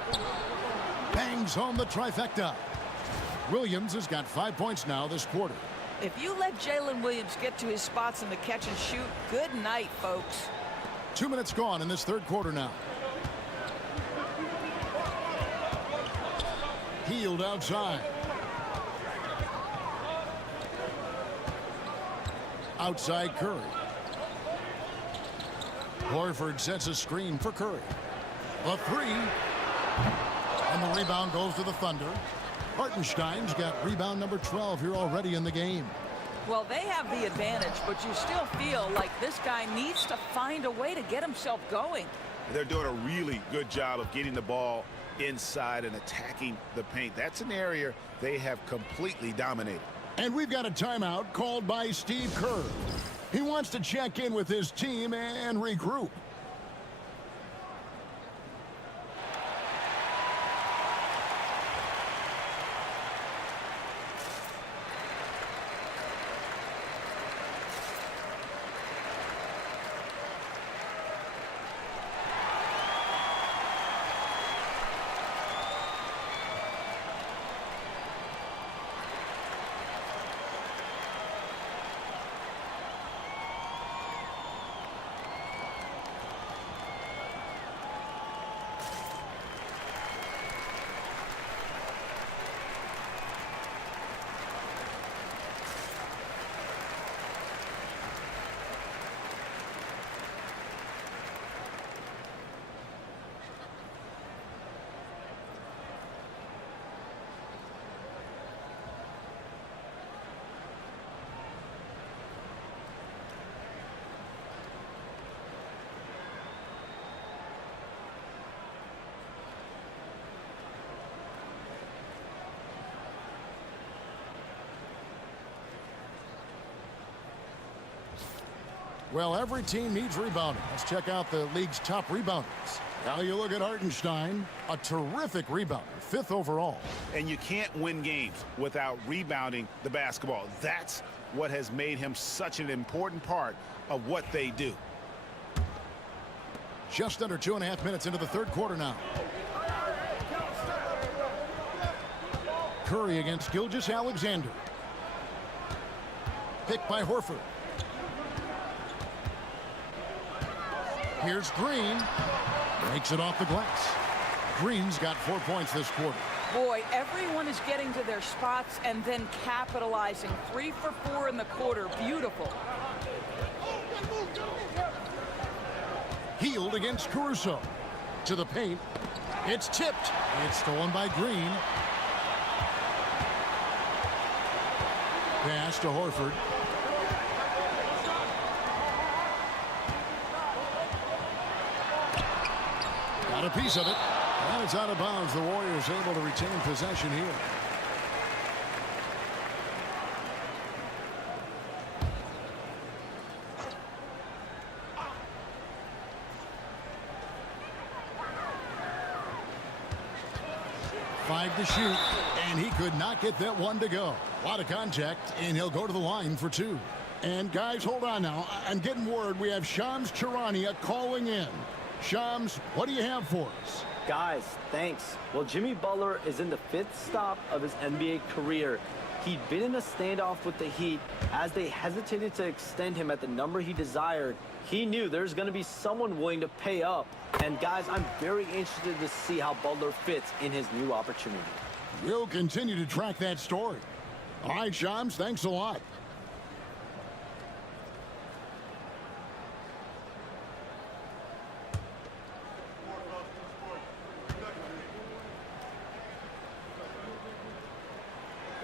Bangs home the trifecta. Williams has got 5 points now this quarter. If you let Jalen Williams get to his spots in the catch and shoot, good night, folks. 2 minutes gone in this third quarter now. Healed outside. Outside Curry. Horford sets a screen for Curry. The 3. And the rebound goes to the Thunder. Hartenstein's got rebound number 12 here already in the game. Well, they have the advantage, but you still feel like this guy needs to find a way to get himself going. They're doing a really good job of getting the ball inside and attacking the paint. That's an area they have completely dominated. And we've got a timeout called by Steve Kerr. He wants to check in with his team and regroup. Well, every team needs rebounding. Let's check out the league's top rebounders. Now you look at Hartenstein, a terrific rebounder, 5th overall. And you can't win games without rebounding the basketball. That's what has made him such an important part of what they do. Just under 2.5 minutes into the third quarter now. Curry against Gilgeous-Alexander. Picked by Horford. Here's Green. Makes it off the glass. Green's got 4 points this quarter. Boy, everyone is getting to their spots and then capitalizing. 3 for 4 in the quarter. Beautiful. Healed against Caruso. To the paint. It's tipped. It's stolen by Green. Pass to Horford. Got a piece of it. And it's out of bounds. The Warriors able to retain possession here. Five to shoot, and he could not get that one to go. A lot of contact, and he'll go to the line for 2. And guys, hold on now. I'm getting word we have Shams Charania calling in. Shams, what do you have for us? Guys, thanks. Well, Jimmy Butler is in the 5th stop of his NBA career. He'd been in a standoff with the Heat. As they hesitated to extend him at the number he desired, he knew there's going to be someone willing to pay up. And guys, I'm very interested to see how Butler fits in his new opportunity. We'll continue to track that story. All right, Shams, thanks a lot.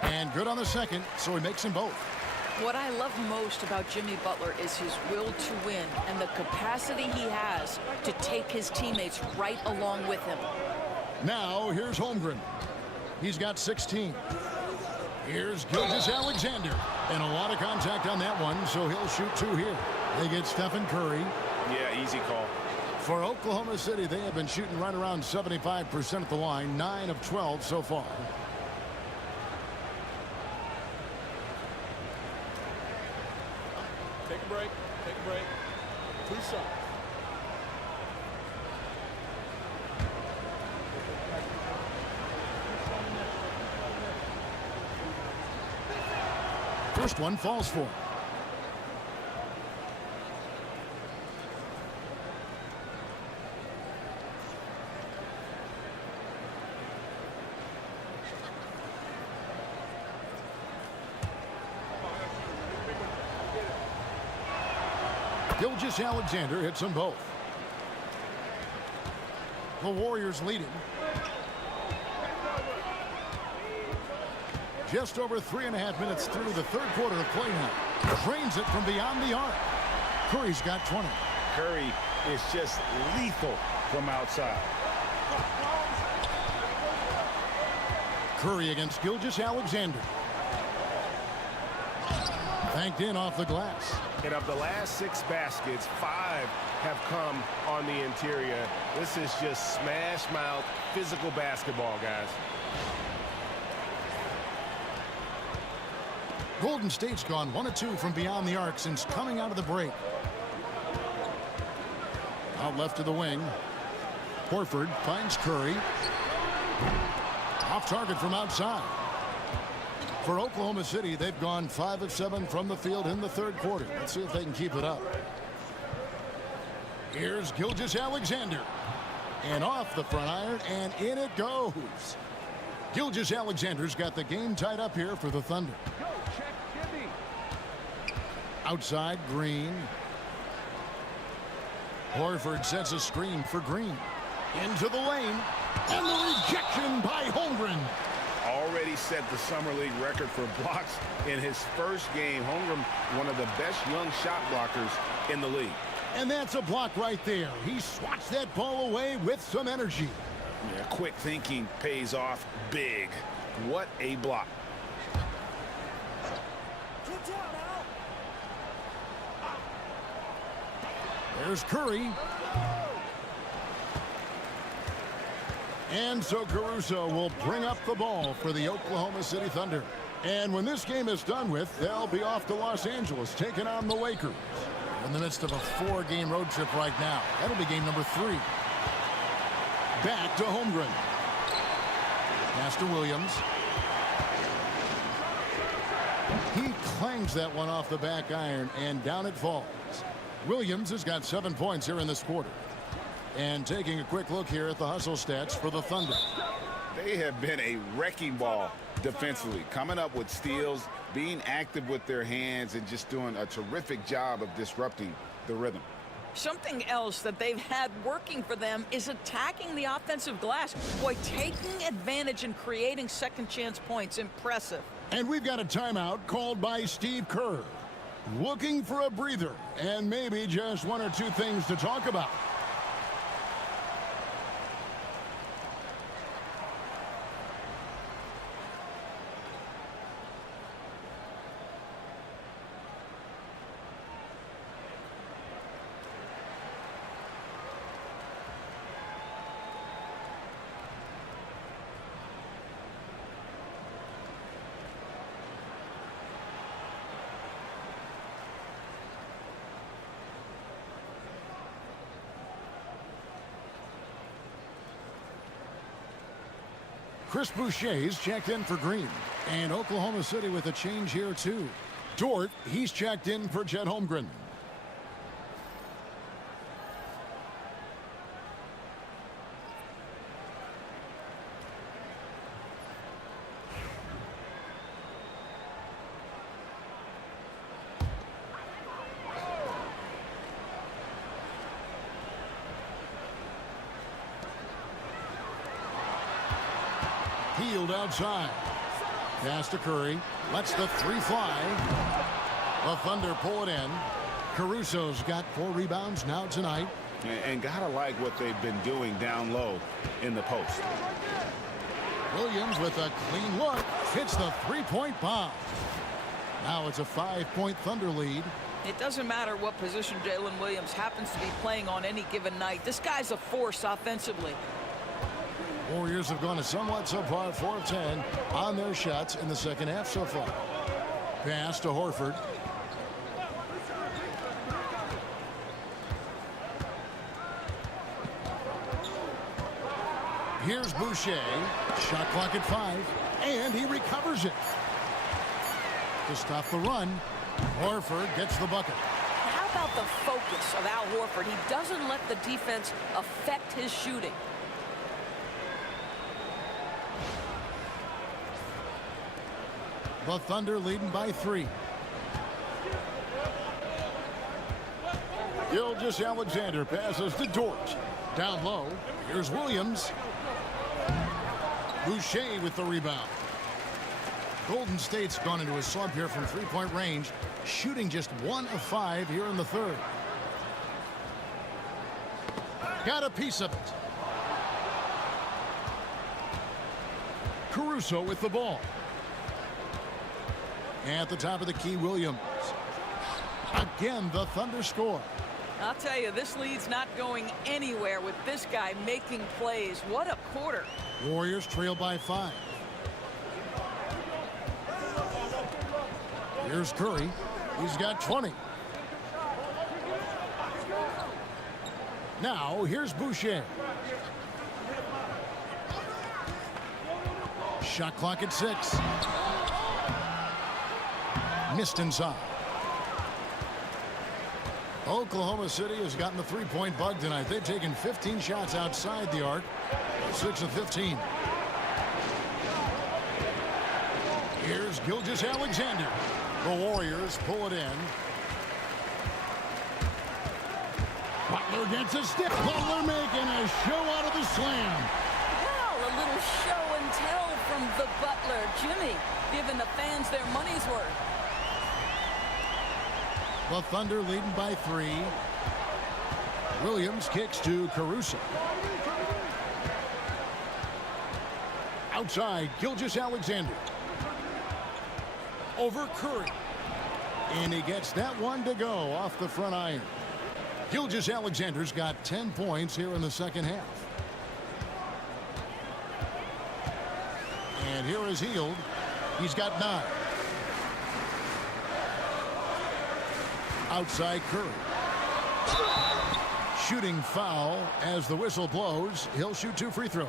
And good on the second, so he makes them both. What I love most about Jimmy Butler is his will to win and the capacity he has to take his teammates right along with him. Now, here's Holmgren. He's got 16. Here's Gilgeous-Alexander. And a lot of contact on that one, so he'll shoot 2 here. They get Stephen Curry. Yeah, easy call. For Oklahoma City, they have been shooting right around 75% at the line, 9 of 12 so far. Take a break. Take a break. 2 shots. First one falls for him. Gilgeous-Alexander hits them both. The Warriors leading. Just over 3.5 minutes through the third quarter of play now. Drains it from beyond the arc. Curry's got 20. Curry is just lethal from outside. Curry against Gilgeous-Alexander. Banked in off the glass. And of the last 6 baskets, 5 have come on the interior. This is just smash mouth, physical basketball, guys. Golden State's gone 1 of 2 from beyond the arc since coming out of the break. Out left to the wing. Horford finds Curry. Off target from outside. For Oklahoma City, they've gone 5 of 7 from the field in the third quarter. Let's see if they can keep it up. Here's Gilgeous-Alexander. And off the front iron, and in it goes. Gilgeous-Alexander's got the game tied up here for the Thunder. Outside, Green. Horford sets a screen for Green. Into the lane. And the rejection by Holmgren. Already set the Summer League record for blocks in his first game. Holmgren, one of the best young shot blockers in the league. And that's a block right there. He swats that ball away with some energy. Yeah, quick thinking pays off big. What a block. There's Curry. And so Caruso will bring up the ball for the Oklahoma City Thunder. And when this game is done with, they'll be off to Los Angeles, taking on the Lakers. In the midst of a 4-game road trip right now. That'll be game number 3. Back to Holmgren. Pass to Williams. He clangs that one off the back iron, and down it falls. Williams has got 7 points here in this quarter. And taking a quick look here at the hustle stats for the Thunder. They have been a wrecking ball defensively, coming up with steals, being active with their hands, and just doing a terrific job of disrupting the rhythm. Something else that they've had working for them is attacking the offensive glass. Boy, taking advantage and creating second chance points. Impressive. And we've got a timeout called by Steve Kerr. Looking for a breather and maybe just 1 or 2 things to talk about. Chris Boucher's checked in for Green. And Oklahoma City with a change here, too. Dort, he's checked in for Chet Holmgren. Healed outside. Pass to Curry. Lets the 3 fly. The Thunder pull it in. Caruso's got 4 rebounds now tonight. And gotta like what they've been doing down low in the post. Williams with a clean look. Hits the 3-point bomb. Now it's a 5-point Thunder lead. It doesn't matter what position Jalen Williams happens to be playing on any given night. This guy's a force offensively. Warriors have gone a somewhat subpar 4 of 10 on their shots in the second half so far. Pass to Horford. Here's Boucher. Shot clock at 5. And he recovers it. To stop the run, Horford gets the bucket. How about the focus of Al Horford? He doesn't let the defense affect his shooting. The Thunder leading by 3. Gilgeous-Alexander passes to Dort. Down low, here's Williams. Boucher with the rebound. Golden State's gone into a slump here from 3-point range, shooting just 1 of 5 here in the third. Got a piece of it. Caruso with the ball. At the top of the key, Williams. Again, the Thunder score. I'll tell you, this lead's not going anywhere with this guy making plays. What a quarter. Warriors trail by 5. Here's Curry. He's got 20. Now, here's Boucher. Shot clock at 6. Missed inside. Oklahoma City has gotten the 3-point bug tonight. They've taken 15 shots outside the arc. 6 of 15. Here's Gilgeous-Alexander. The Warriors pull it in. Butler gets a stick. Butler making a show out of the slam. Well, a little show and tell from the Butler. Jimmy giving the fans their money's worth. The Thunder leading by 3. Williams kicks to Caruso. Outside, Gilgeous-Alexander. Over Curry. And he gets that one to go off the front iron. Gilgeous-Alexander's got 10 points here in the second half. And here is Hield. He's got 9. Outside Curry. Shooting foul as the whistle blows. He'll shoot 2 free throws.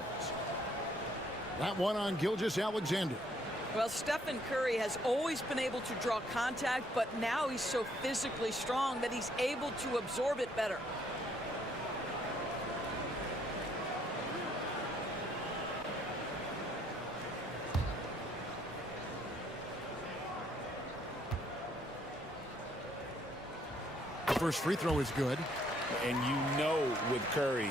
That one on Gilgeous-Alexander. Well, Stephen Curry has always been able to draw contact, but now he's so physically strong that he's able to absorb it better. The first free throw is good. And you know with Curry,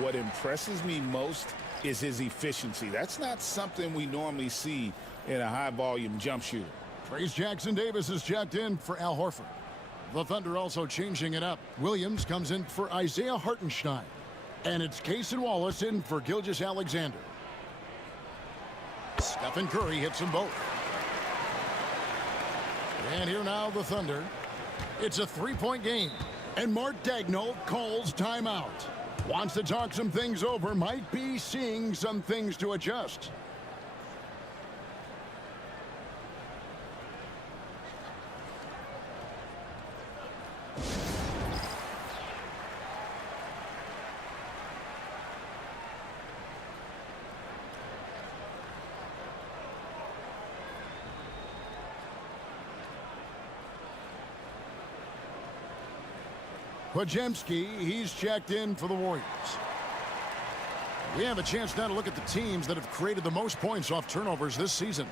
what impresses me most is his efficiency. That's not something we normally see in a high-volume jump shooter. Trace Jackson-Davis is checked in for Al Horford. The Thunder also changing it up. Williams comes in for Isaiah Hartenstein. And it's Cason Wallace in for Gilgeous-Alexander. Stephen Curry hits them both. And here now the Thunder. It's a 3-point game. And Mark Daigneault calls timeout. Wants to talk some things over. Might be seeing some things to adjust. Podziemski, he's checked in for the Warriors. We have a chance now to look at the teams that have created the most points off turnovers this season.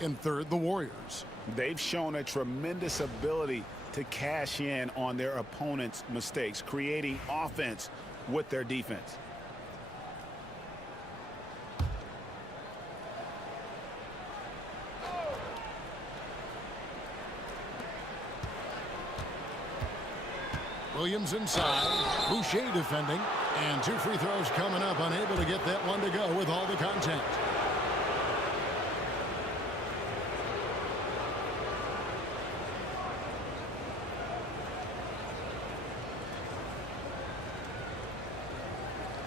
In third, the Warriors. They've shown a tremendous ability to cash in on their opponent's mistakes, creating offense with their defense. Williams inside. Boucher defending. And 2 free throws coming up. Unable to get that one to go with all the contact.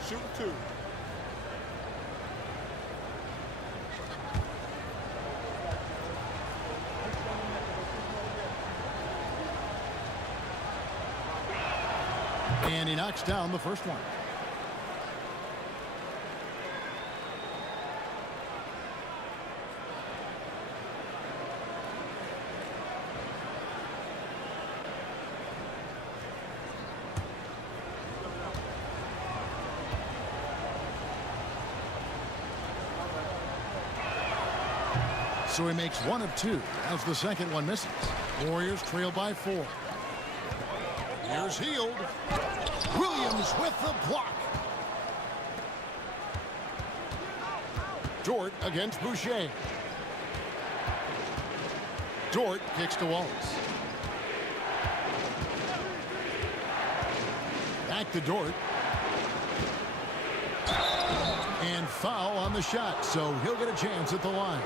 Shoot 2. And he knocks down the first one. So he makes 1 of 2 as the second one misses. Warriors trail by 4. Here's Hield. Williams with the block. Dort against Boucher. Dort kicks to Wallace. Back to Dort. And foul on the shot, so he'll get a chance at the line.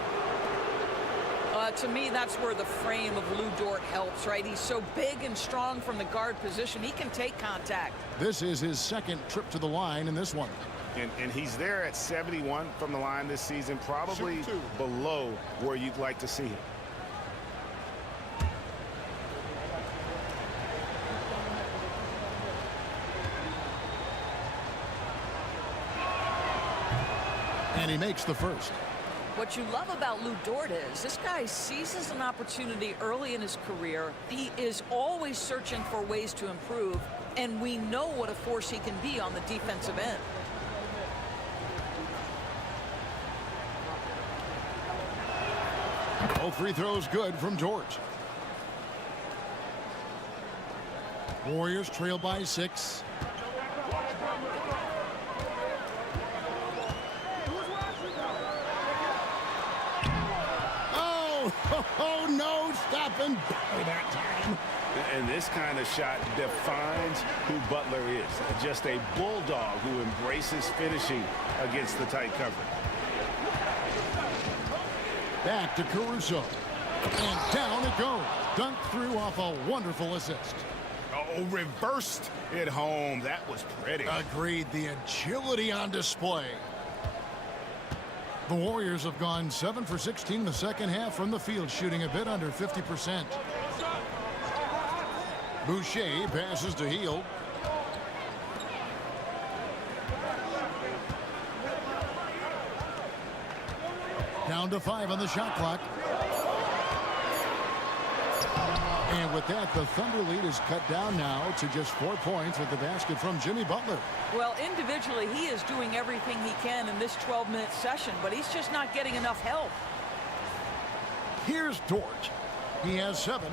To me, that's where the frame of Lou Dort helps, right? He's so big and strong from the guard position. He can take contact. This is his second trip to the line in this one. And he's there at 71 from the line this season, probably below where you'd like to see him. And he makes the first. What you love about Lou Dort is this guy seizes an opportunity early in his career. He is always searching for ways to improve, and we know what a force he can be on the defensive end. Both free throws good from Dort. Warriors trail by 6. Oh, no, stopping by that time. And this kind of shot defines who Butler is. Just a bulldog who embraces finishing against the tight cover. Back to Caruso. And down it goes. Dunked through off a wonderful assist. Oh, reversed it home. That was pretty. Agreed. The agility on display. The Warriors have gone 7 for 16 the second half from the field, shooting a bit under 50%. Boucher passes to Hield. Down to 5 on the shot clock. And with that, the Thunder lead is cut down now to just 4 points with the basket from Jimmy Butler. Well, individually, he is doing everything he can in this 12-minute session, but he's just not getting enough help. Here's Dort. He has 7.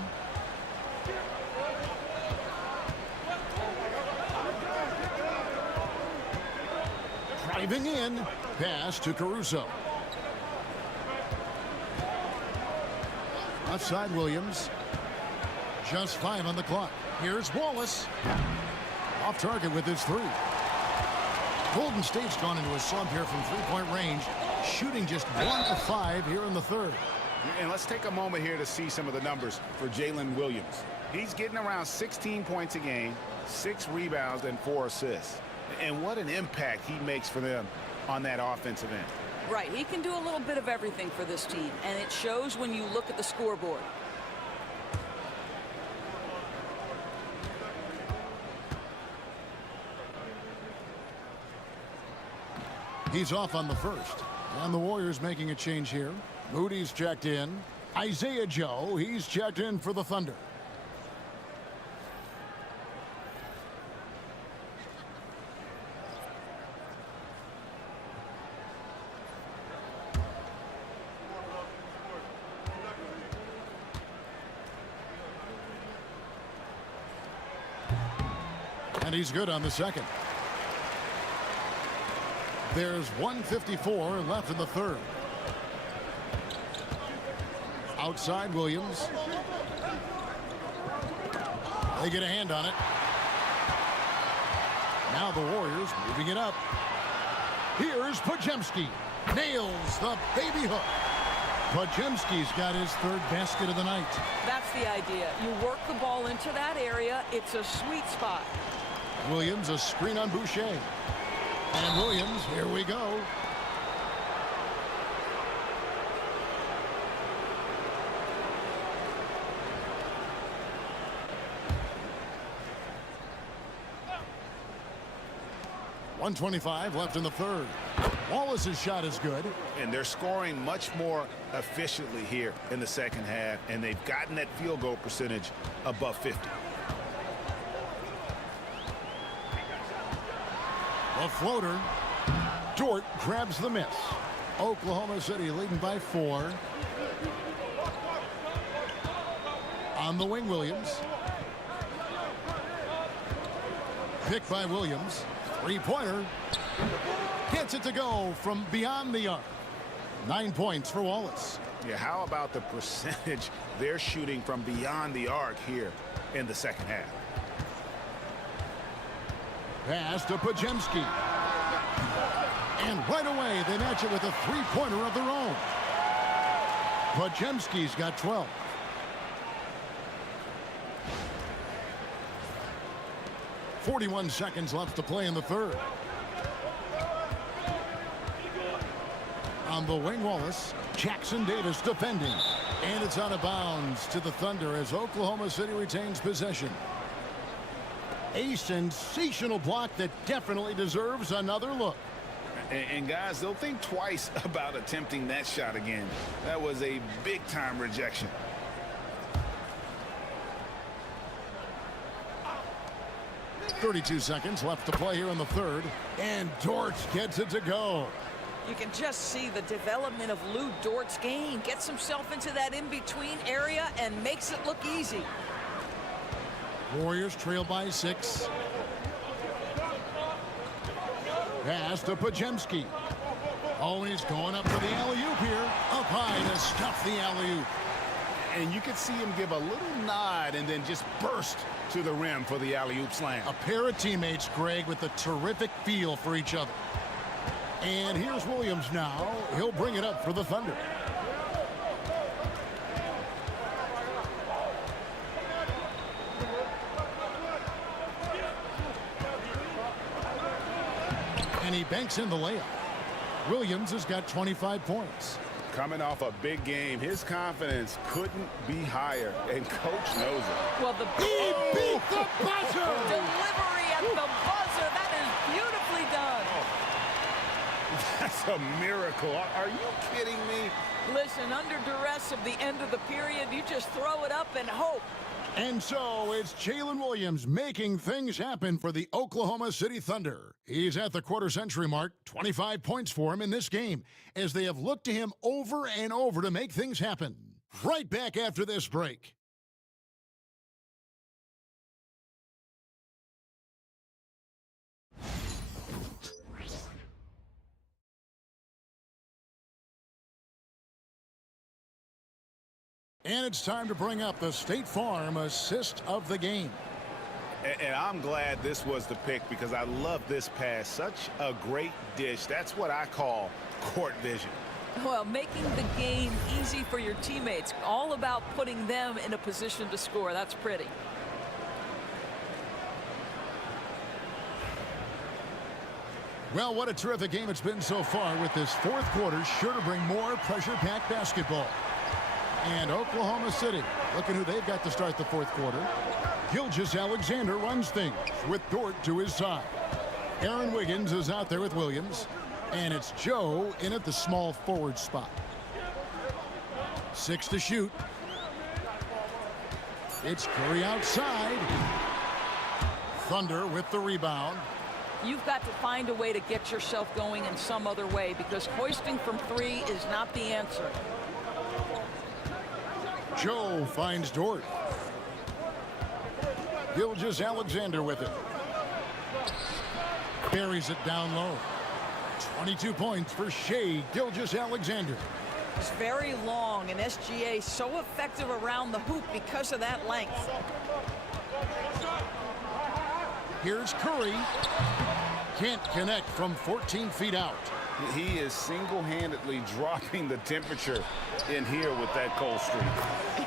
Driving in. Pass to Caruso. Outside Williams. Just 5 on the clock. Here's Wallace. Off target with his 3. Golden State's gone into a slump here from three-point range, shooting just 1 of 5 here in the third. And let's take a moment here to see some of the numbers for Jalen Williams. He's getting around 16 points a game, 6 rebounds, and 4 assists. And what an impact he makes for them on that offensive end. Right, he can do a little bit of everything for this team, and it shows when you look at the scoreboard. He's off on the first. And the Warriors making a change here. Moody's checked in. Isaiah Joe, he's checked in for the Thunder. And he's good on the second. There's 1:54 left in the third. Outside Williams. They get a hand on it. Now the Warriors moving it up. Here's Podziemski. Nails the baby hook. Podziemski's got his third basket of the night. That's the idea. You work the ball into that area. It's a sweet spot. Williams, a screen on Boucher. And Williams, here we go. .125 left in the third. Wallace's shot is good. And they're scoring much more efficiently here in the second half, and they've gotten that field goal percentage above 50. A floater. Dort grabs the miss. Oklahoma City leading by 4. On the wing, Williams. Picked by Williams. Three-pointer. Gets it to go from beyond the arc. 9 points for Wallace. Yeah, how about the percentage they're shooting from beyond the arc here in the second half? Pass to Podziemski. And right away, they match it with a three-pointer of their own. Podziemski's got 12. .41 seconds left to play in the third. On the wing, Wallace. Jackson Davis defending. And it's out of bounds to the Thunder as Oklahoma City retains possession. A sensational block that definitely deserves another look. And guys, they'll think twice about attempting that shot again. That was a big-time rejection. .32 seconds left to play here in the third. And Dort gets it to go. You can just see the development of Lou Dort's game. Gets himself into that in-between area and makes it look easy. Warriors trail by 6. Pass to Podziemski. Oh, and he's going up for the alley-oop here. Up high to stuff the alley-oop. And you could see him give a little nod and then just burst to the rim for the alley-oop slam. A pair of teammates, Greg, with a terrific feel for each other. And here's Williams now. He'll bring it up for the Thunder. And he banks in the layup. Williams has got 25 points. Coming off a big game, his confidence couldn't be higher, and coach knows it. Well, He beat the buzzer! delivery at the buzzer. That is beautifully done. That's a miracle. Are you kidding me? Listen, under duress of the end of the period, you just throw it up and hope. And so it's Jalen Williams making things happen for the Oklahoma City Thunder. He's at the quarter-century mark, 25 points for him in this game, as they have looked to him over and over to make things happen. Right back after this break. And it's time to bring up the State Farm assist of the game. And I'm glad this was the pick because I love this pass. Such a great dish. That's what I call court vision. Well, making the game easy for your teammates. All about putting them in a position to score. That's pretty. Well, what a terrific game it's been so far, with this fourth quarter sure to bring more pressure-packed basketball. And Oklahoma City, looking who they've got to start the fourth quarter. Gilgeous-Alexander runs things with Dort to his side. Aaron Wiggins is out there with Williams. And it's Joe in at the small forward spot. 6 to shoot. It's Curry outside. Thunder with the rebound. You've got to find a way to get yourself going in some other way, because hoisting from three is not the answer. Joe finds Dort. Gilgeous-Alexander with it. Buries it down low. 22 points for Shai Gilgeous-Alexander. It's very long, and SGA so effective around the hoop because of that length. Here's Curry. Can't connect from 14 feet out. He is single-handedly dropping the temperature in here with that cold streak.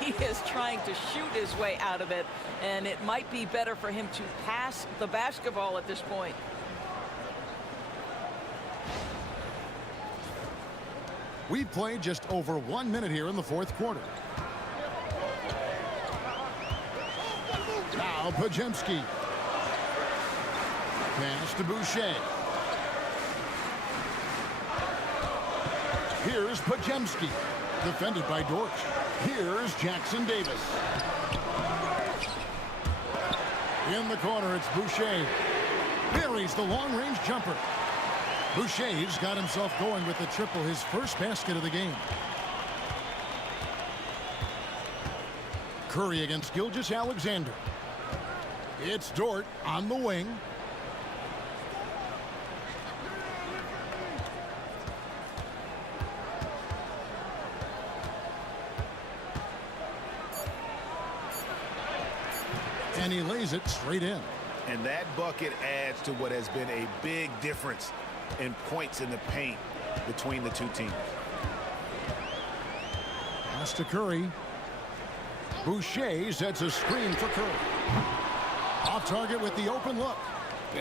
He is trying to shoot his way out of it, and it might be better for him to pass the basketball at this point. We've played just over 1 minute here in the fourth quarter. Now Pajemski. Pass to Boucher. Here's Pajemski. Defended by Dort. Here's Jackson Davis. In the corner, it's Boucher. Buries the long-range jumper. Boucher's got himself going with the triple, his first basket of the game. Curry against Gilgeous-Alexander. It's Dort on the wing. And he lays it straight in. And that bucket adds to what has been a big difference in points in the paint between the two teams. Pass to Curry. Boucher sets a screen for Curry. Off target with the open look.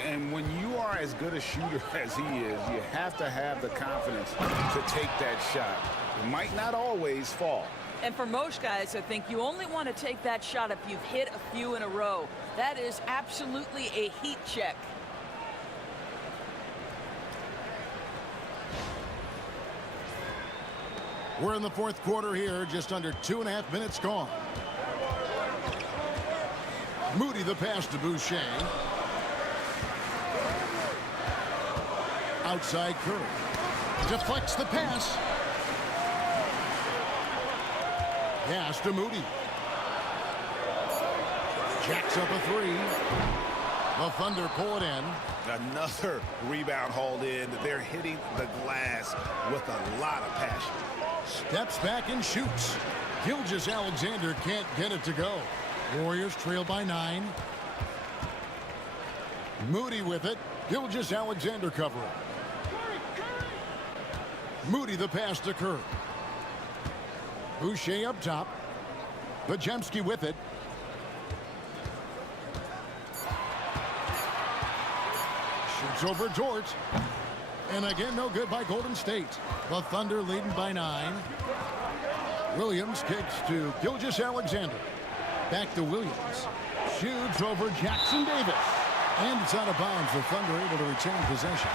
And when you are as good a shooter as he is, you have to have the confidence to take that shot. It might not always fall. And for most guys, I think you only want to take that shot if you've hit a few in a row. That is absolutely a heat check. We're in the fourth quarter here, just under 2.5 minutes gone. Moody the pass to Boucher. Outside Curry. Deflects the pass. Pass to Moody. Jacks up a three. The Thunder pull it in. Another rebound hauled in. They're hitting the glass with a lot of passion. Steps back and shoots. Gilgeous-Alexander can't get it to go. Warriors trail by 9. Moody with it. Gilgeous-Alexander covering. Moody the pass to Curry. Boucher up top. Pajemski with it. Shoots over Dort. And again, no good by Golden State. The Thunder leading by 9. Williams kicks to Gilgeous-Alexander. Back to Williams. Shoots over Jackson Davis. And it's out of bounds. The Thunder able to retain possession.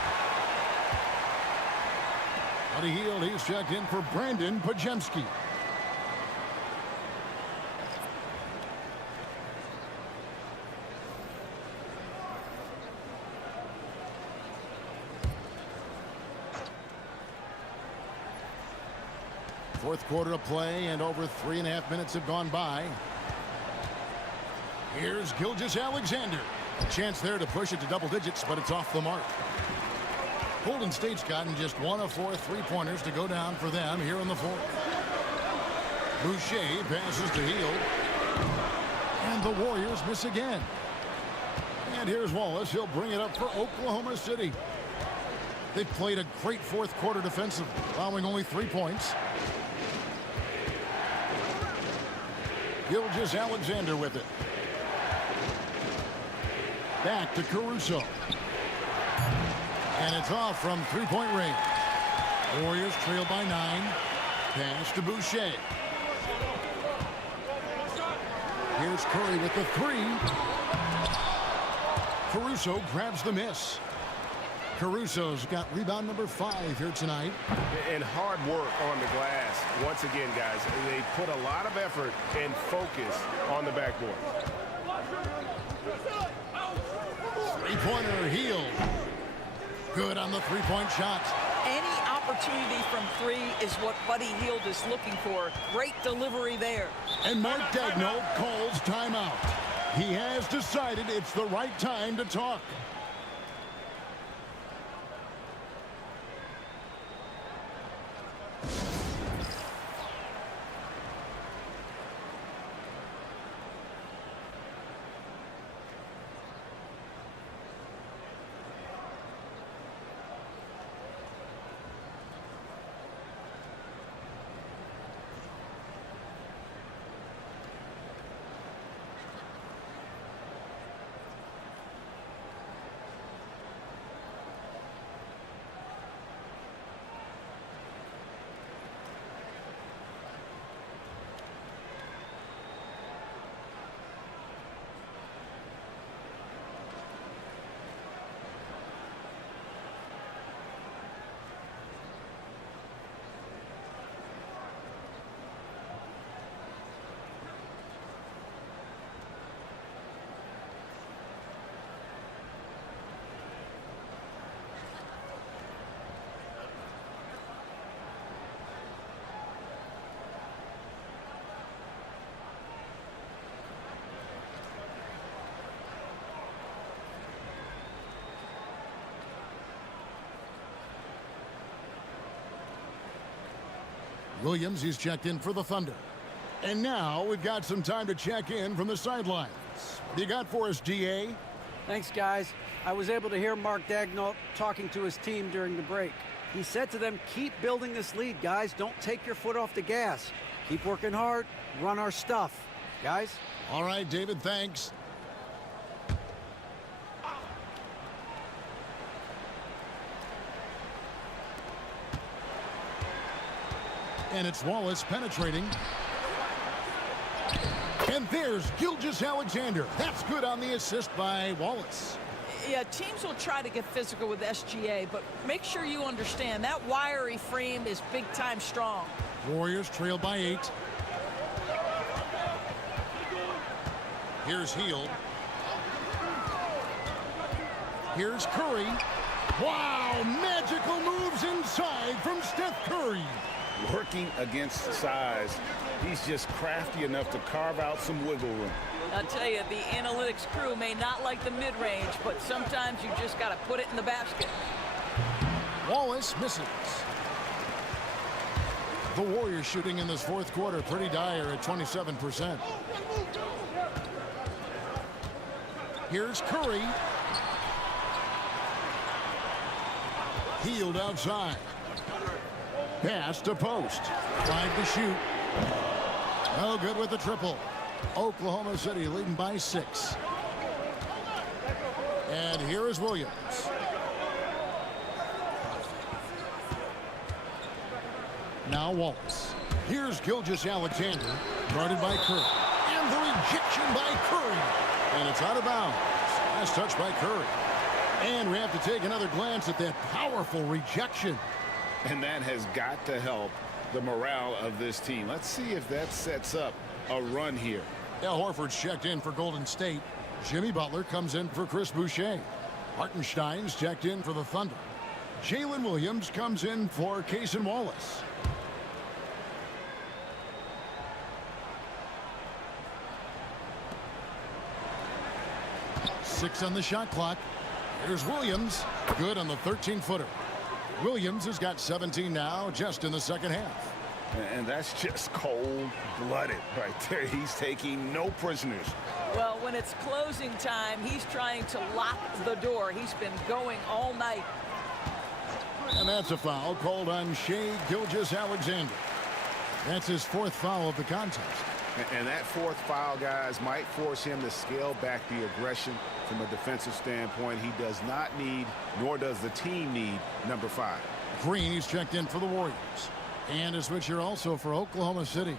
Buddy Hield, he's checked in for Brandon Pajemski. Fourth quarter of play, and over 3.5 minutes have gone by. Here's Gilgeous-Alexander. A chance there to push it to double digits, but it's off the mark. Golden State's gotten just 1 of 4 3-pointers to go down for them here in the fourth. Boucher passes to Hield. And the Warriors miss again. And here's Wallace. He'll bring it up for Oklahoma City. They've played a great fourth quarter defensively, allowing only 3 points. Gilgeous-Alexander with it. Back to Caruso. And it's off from 3-point range. Warriors trail by 9. Pass to Boucher. Here's Curry with the 3. Caruso grabs the miss. Caruso's got rebound number 5 here tonight. And hard work on the glass. Once again, guys, they put a lot of effort and focus on the backboard. Three-pointer Hield. Good on the 3-point shot. Any opportunity from 3 is what Buddy Hield is looking for. Great delivery there. And Mark Daigneault calls timeout. He has decided it's the right time to talk. Williams, he's checked in for the Thunder. And now we've got some time to check in from the sidelines. What do you got for us, GA? Thanks, guys. I was able to hear Mark Daigneault talking to his team during the break. He said to them, keep building this lead, guys. Don't take your foot off the gas. Keep working hard. Run our stuff. Guys? All right, David, thanks. And it's Wallace penetrating. And there's Gilgeous-Alexander. That's good on the assist by Wallace. Yeah, teams will try to get physical with SGA, but make sure you understand that wiry frame is big-time strong. Warriors trail by 8. Here's Hield. Here's Curry. Wow, magical moves inside from Steph Curry. Working against size, he's just crafty enough to carve out some wiggle room. I'll tell you, the analytics crew may not like the mid-range, but sometimes you just got to put it in the basket. Wallace misses. The Warriors shooting in this fourth quarter pretty dire at 27%. Here's Curry. Hield outside. Pass to post. 5 to shoot. No good with the triple. Oklahoma City leading by 6. And here is Williams. Now Wallace. Here's Gilgeous-Alexander, guarded by Curry. And the rejection by Curry. And it's out of bounds. Last touch by Curry. And we have to take another glance at that powerful rejection. And that has got to help the morale of this team. Let's see if that sets up a run here. Al Horford's checked in for Golden State. Jimmy Butler comes in for Chris Boucher. Hartenstein's checked in for the Thunder. Jalen Williams comes in for Cason Wallace. Six on the shot clock. Here's Williams. Good on the 13-footer. Williams has got 17 now just in the second half. And that's just cold-blooded right there. He's taking no prisoners. Well, when it's closing time, he's trying to lock the door. He's been going all night. And that's a foul called on Shai Gilgeous-Alexander. That's his fourth foul of the contest. And that fourth foul, guys, might force him to scale back the aggression from a defensive standpoint. He does not need, nor does the team need, number 5. Green, he's checked in for the Warriors. And a switcher also for Oklahoma City.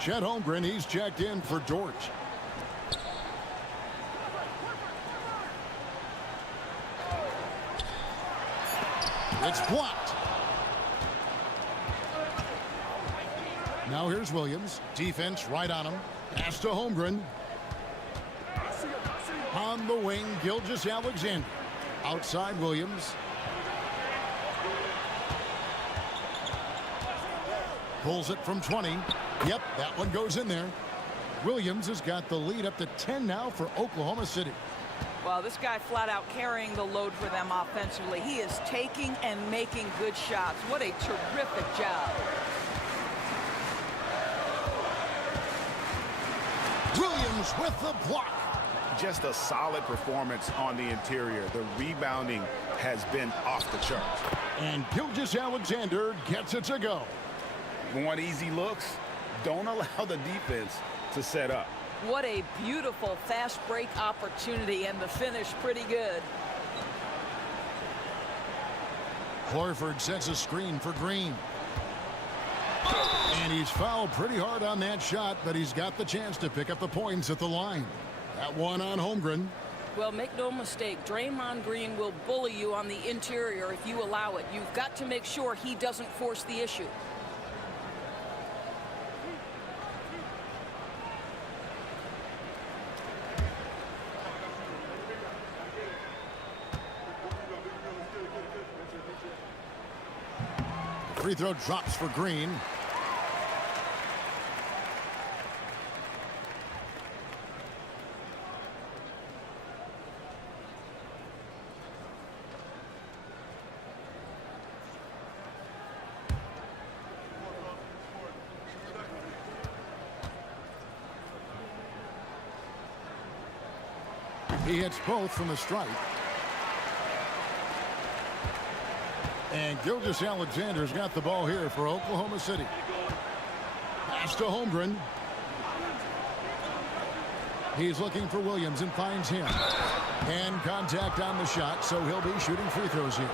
Chet Holmgren, he's checked in for Dort. It's blocked. Now here's Williams. Defense right on him. Pass to Holmgren. On the wing, Gilgeous-Alexander. Outside Williams. Pulls it from 20. Yep, that one goes in there. Williams has got the lead up to 10 now for Oklahoma City. Well, this guy flat out carrying the load for them offensively. He is taking and making good shots. What a terrific job. Williams with the block. Just a solid performance on the interior. The rebounding has been off the charts. And Gilgeous-Alexander gets it to go. Want easy looks? Don't allow the defense to set up. What a beautiful fast break opportunity, and the finish pretty good. Horford sets a screen for Green. And he's fouled pretty hard on that shot, but he's got the chance to pick up the points at the line. That one on Holmgren. Well, make no mistake, Draymond Green will bully you on the interior if you allow it. You've got to make sure he doesn't force the issue. Free throw drops for Green. He hits both from the stripe. And Gilgeous-Alexander's got the ball here for Oklahoma City. Pass to Holmgren. He's looking for Williams and finds him. And contact on the shot, so he'll be shooting free throws here.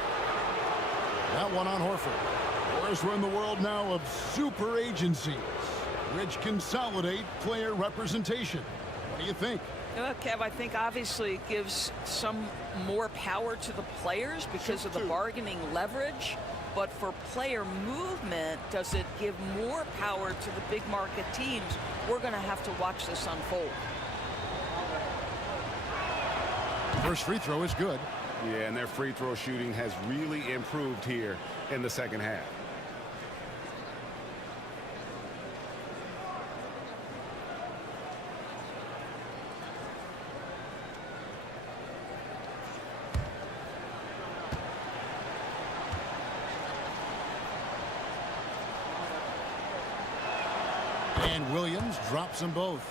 That one on Horford. Of course, we're in the world now of super agencies, which consolidate player representation. What do you think? Well, Kev, I think obviously it gives some more power to the players because of the bargaining leverage. But for player movement, does it give more power to the big market teams? We're going to have to watch this unfold. First free throw is good. Yeah, and their free throw shooting has really improved here in the second half. And Williams drops them both.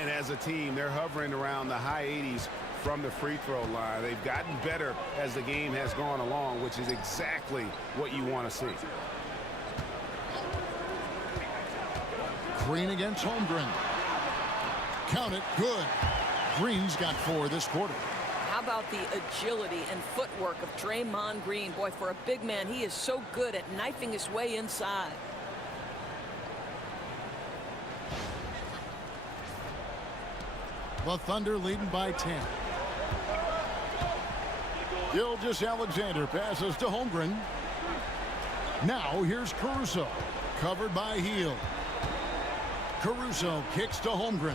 And as a team, they're hovering around the high 80s from the free throw line. They've gotten better as the game has gone along, which is exactly what you want to see. Green against Holmgren. Count it, good. Green's got 4 this quarter. How about the agility and footwork of Draymond Green? Boy, for a big man, he is so good at knifing his way inside. The Thunder leading by 10. Gilgeous-Alexander passes to Holmgren. Now here's Caruso. Covered by Hield. Caruso kicks to Holmgren.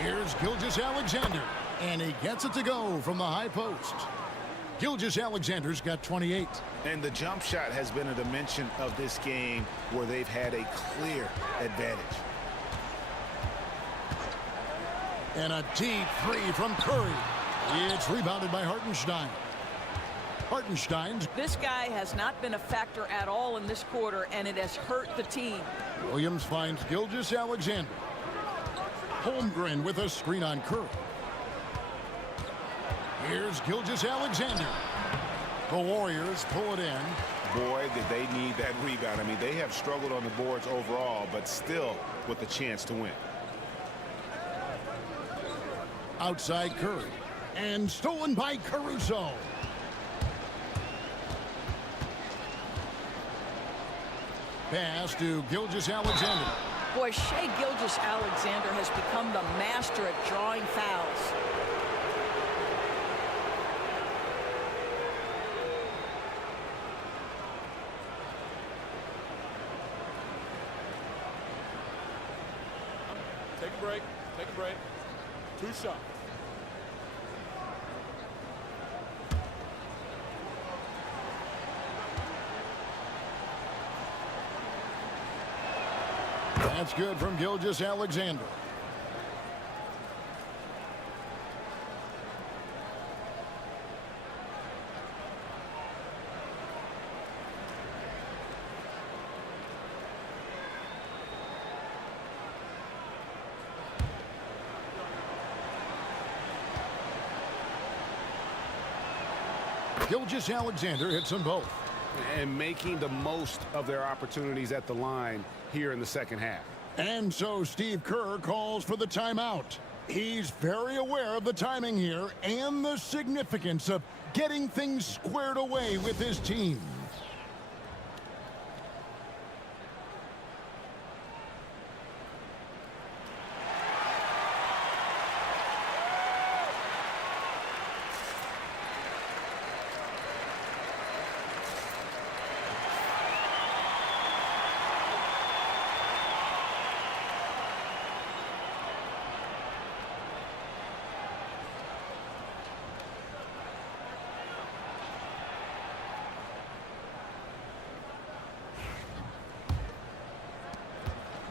Here's Gilgeous-Alexander. And he gets it to go from the high post. Gilgeous-Alexander's got 28. And the jump shot has been a dimension of this game where they've had a clear advantage. And a deep three from Curry. It's rebounded by Hartenstein. Hartenstein's. This guy has not been a factor at all in this quarter, and it has hurt the team. Williams finds Gilgeous-Alexander. Holmgren with a screen on Curry. Here's Gilgeous-Alexander. The Warriors pull it in. Boy, did they need that rebound. I mean, they have struggled on the boards overall, but still with a chance to win. Outside Curry. And stolen by Caruso. Pass to Gilgeous-Alexander. Boy, Shai Gilgeous-Alexander has become the master at drawing fouls. Take a break. Take a break. 2 shots. That's good from Gilgeous-Alexander. Gilgeous-Alexander hits them both. And making the most of their opportunities at the line here in the second half. And so Steve Kerr calls for the timeout. He's very aware of the timing here and the significance of getting things squared away with his team.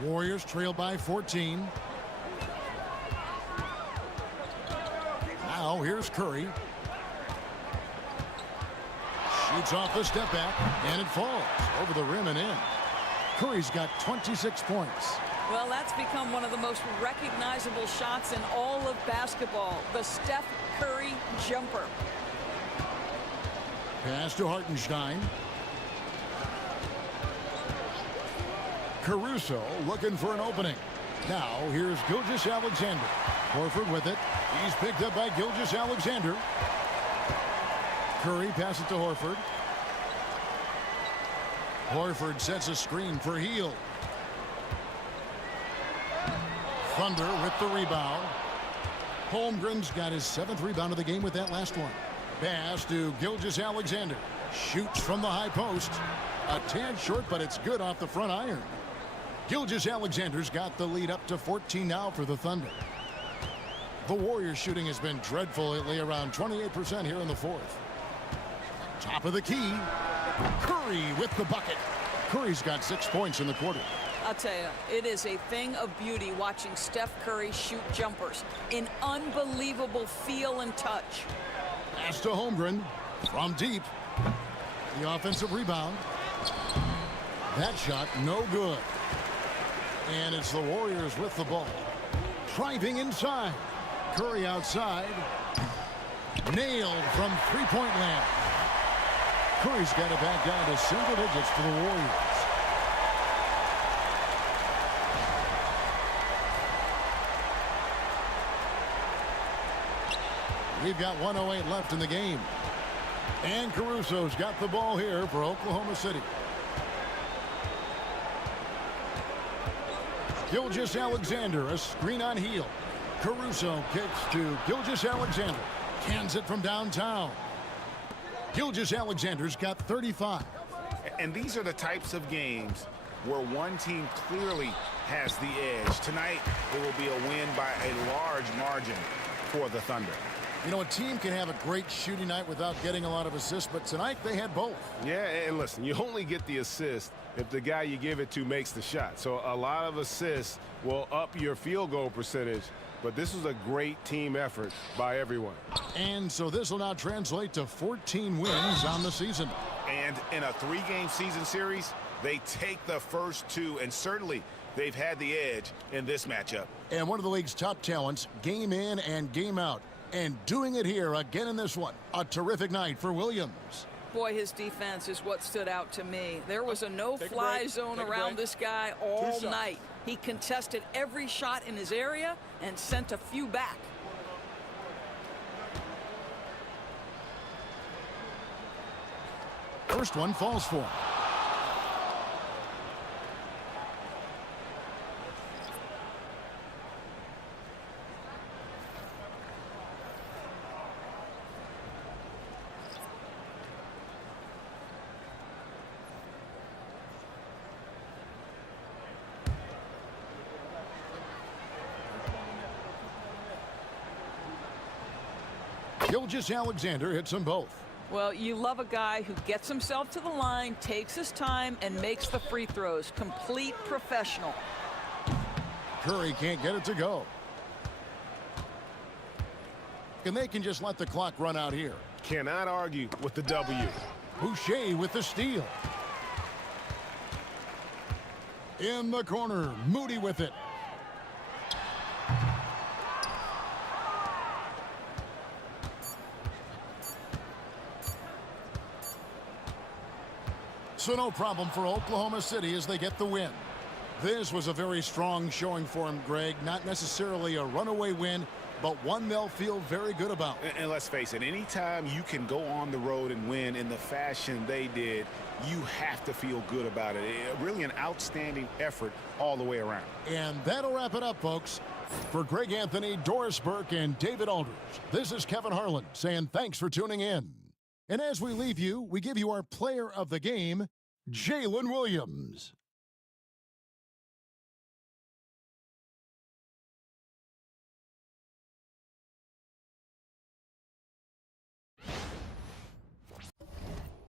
Warriors trail by 14. Now here's Curry. Shoots off the step back, and it falls over the rim and in. Curry's got 26 points. Well, that's become one of the most recognizable shots in all of basketball. The Steph Curry jumper. Pass to Hartenstein. Caruso looking for an opening. Now here's Gilgeous-Alexander. Horford with it. He's picked up by Gilgeous-Alexander. Curry passes to Horford. Horford sets a screen for Hield. Thunder with the rebound. Holmgren's got his 7th rebound of the game with that last one. Pass to Gilgeous-Alexander. Shoots from the high post. A tad short, but it's good off the front iron. Gilgeous-Alexander's got the lead up to 14 now for the Thunder. The Warriors shooting has been dreadful lately, around 28% here in the 4th. Top of the key. Curry with the bucket. Curry's got 6 points in the quarter. I'll tell you, it is a thing of beauty watching Steph Curry shoot jumpers. An unbelievable feel and touch. Pass to Holmgren from deep. The offensive rebound. That shot no good. And it's the Warriors with the ball. Driving inside. Curry outside. Nailed from three-point land. Curry's got it back down to single digits for the Warriors. We've got 1:08 left in the game. And Caruso's got the ball here for Oklahoma City. Gilgeous-Alexander, a screen on heel. Caruso kicks to Gilgeous-Alexander. Cans it from downtown. Gilgeous-Alexander's got 35. And these are the types of games where one team clearly has the edge. Tonight, it will be a win by a large margin for the Thunder. You know, a team can have a great shooting night without getting a lot of assists, but tonight they had both. Yeah, and listen, you only get the assist if the guy you give it to makes the shot. So a lot of assists will up your field goal percentage, but this was a great team effort by everyone. And so this will now translate to 14 wins on the season. And in a 3-game season series, they take the first 2, and certainly they've had the edge in this matchup. And one of the league's top talents, game in and game out. And doing it here again in this one. A terrific night for Williams. Boy, his defense is what stood out to me. There was a no-fly zone around this guy all night. He contested every shot in his area and sent a few back. First one falls for him. Gilgeous-Alexander hits them both. Well, you love a guy who gets himself to the line, takes his time, and makes the free throws. Complete professional. Curry can't get it to go. And they can just let the clock run out here. Cannot argue with the W. Boucher with the steal. In the corner, Moody with it. So no problem for Oklahoma City as they get the win. This was a very strong showing for him, Greg. Not necessarily a runaway win, but one they'll feel very good about. And let's face it, anytime you can go on the road and win in the fashion they did, you have to feel good about it. Really an outstanding effort all the way around. And that'll wrap it up, folks. For Greg Anthony, Doris Burke, and David Aldridge, this is Kevin Harlan saying thanks for tuning in. And as we leave you, we give you our player of the game, Jalen Williams.